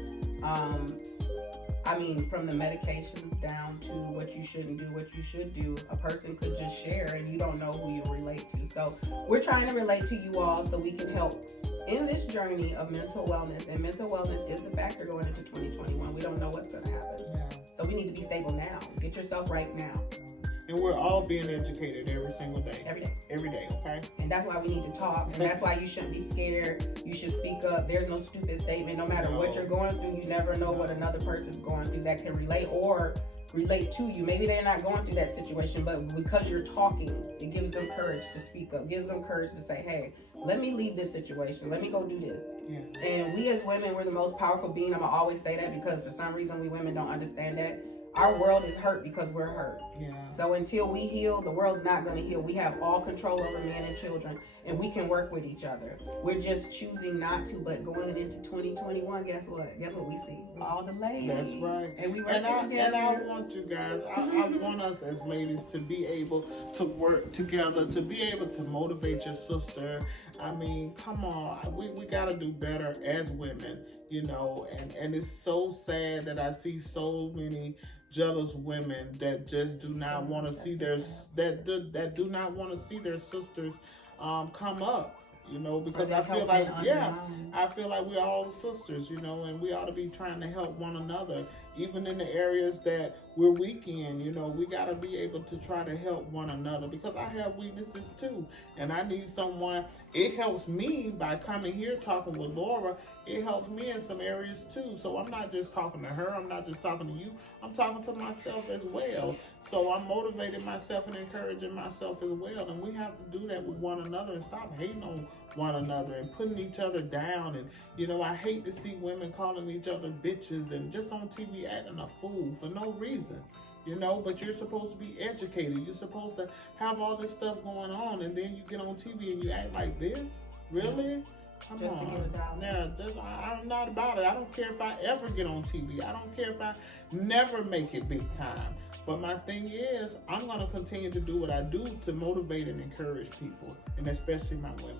I mean, from the medications down to what you shouldn't do, what you should do, a person could just share and you don't know who you relate to. So we're trying to relate to you all so we can help in this journey of mental wellness. And mental wellness is the factor going into 2021. We don't know what's going to happen. So we need to be stable now. Get yourself right now. And we're all being educated every single day. Every day, okay? And that's why we need to talk. And that's why you shouldn't be scared. You should speak up. There's no stupid statement. No matter what you're going through, you never know what another person's going through that can relate to you. Maybe they're not going through that situation, but because you're talking, it gives them courage to speak up, gives them courage to say, hey, let me leave this situation. Let me go do this. And we as women, we're the most powerful being. I'm going to always say that because for some reason we women don't understand that. Our world is hurt because we're hurt. So until we heal, the world's not going to heal. We have all control over men and children, and we can work with each other. We're just choosing not to, but going into 2021, guess what? Guess what we see? All the ladies. That's right. And we work together. And I want you guys, I want us as ladies to be able to work together, to be able to motivate your sister. I mean, come on. We got to do better as women, and it's so sad that I see so many jealous women that just do not want to see their sisters come up. you know, because Or I they feel help like, in yeah, underlying. I feel like we're all sisters, you know, and we ought to be trying to help one another, even in the areas that we're weak in. You know, we got to be able to try to help one another, because I have weaknesses too, and I need someone. It helps me by coming here talking with Laura. It helps me in some areas too. So I'm not just talking to her. I'm not just talking to you. I'm talking to myself as well. So I'm motivating myself and encouraging myself as well. And we have to do that with one another and stop hating on one another and putting each other down. And, you know, I hate to see women calling each other bitches and just on TV acting a fool for no reason. You know, but you're supposed to be educated. You're supposed to have all this stuff going on, and then you get on TV and you act like this? Really? Come just on. to get a dollar. Yeah, I'm not about it. I don't care if I ever get on TV. I don't care if I never make it big time. But my thing is, I'm going to continue to do what I do to motivate and encourage people, and especially my women.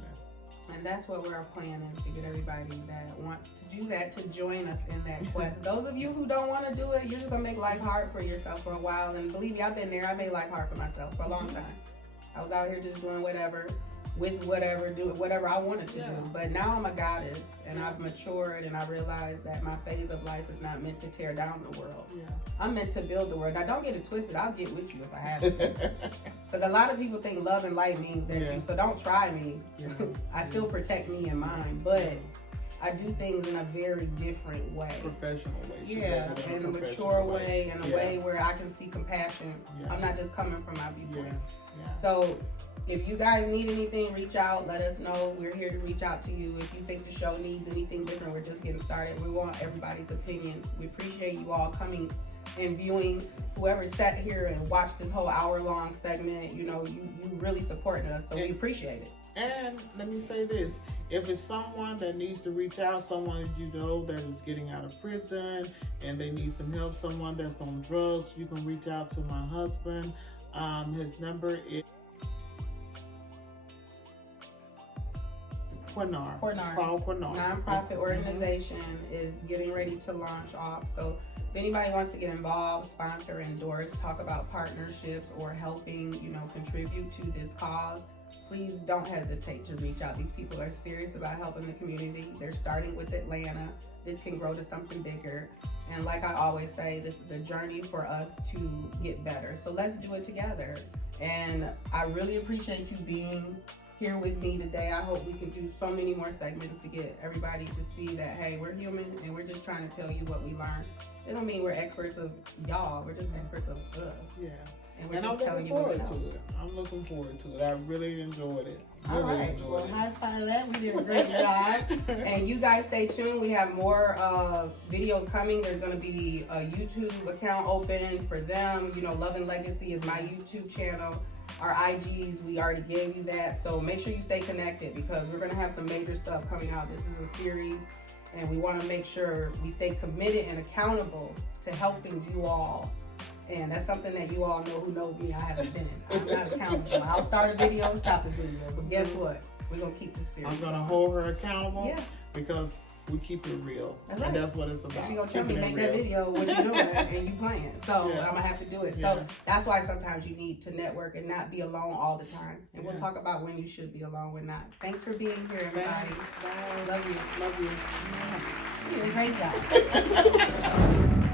And that's what our plan is, to get everybody that wants to do that to join us in that quest. Those of you who don't want to do it, you're just going to make life hard for yourself for a while. And believe me, I've been there. I made life hard for myself for a long time. I was out here just doing whatever, with whatever, doing whatever I wanted to do. But now I'm a goddess, and I've matured, and I realized that my phase of life is not meant to tear down the world. Yeah. I'm meant to build the world. Now, don't get it twisted. I'll get with you if I have to. Because a lot of people think love and light means that you, so don't try me. Yeah. I still protect me and mine, but I do things in a very different way. Professional way. Yeah, in a mature way, in a way where I can see compassion. Yeah. I'm not just coming from my viewpoint. Yeah. So if you guys need anything, reach out, let us know. We're here to reach out to you. If you think the show needs anything different, we're just getting started. We want everybody's opinions. We appreciate you all coming and viewing. Whoever sat here and watched this whole hour-long segment, you know, you really supporting us, so we appreciate it. And let me say this, if it's someone that needs to reach out, someone you know that is getting out of prison and they need some help, someone that's on drugs, you can reach out to my husband. His number is Pornar. It's called Pornar. Nonprofit organization is getting ready to launch off. So if anybody wants to get involved, sponsor, endorse, talk about partnerships or helping, you know, contribute to this cause, please don't hesitate to reach out. These people are serious about helping the community. They're starting with Atlanta. This can grow to something bigger. And like I always say, this is a journey for us to get better. So let's do it together. And I really appreciate you being here with me today. I hope we can do so many more segments to get everybody to see that, hey, we're human and we're just trying to tell you what we learned. It don't mean we're experts of y'all. We're just experts of us. Yeah. And we're just telling you what we know. I'm looking forward to it. I really enjoyed it. All right. Well, high five that. We did a great job. And you guys stay tuned. We have more videos coming. There's going to be a YouTube account open for them. You know, Love and Legacy is my YouTube channel. Our IGs, we already gave you that. So make sure you stay connected, because we're going to have some major stuff coming out. This is a series, and we want to make sure we stay committed and accountable to helping you all. And that's something that you all know who knows me. I haven't been. I'm not accountable. I'll start a video and stop a video. But guess what? We're going to keep this serious. I'm going to hold her accountable. Yeah. Because we keep it real. That's right. And that's what it's about. She's going to tell me, make that video, what you doing, and you playing. So I'm going to have to do it. So that's why sometimes you need to network and not be alone all the time. And we'll talk about when you should be alone, when not. Thanks for being here, everybody. Bye. Love you. Love you. You did a great job.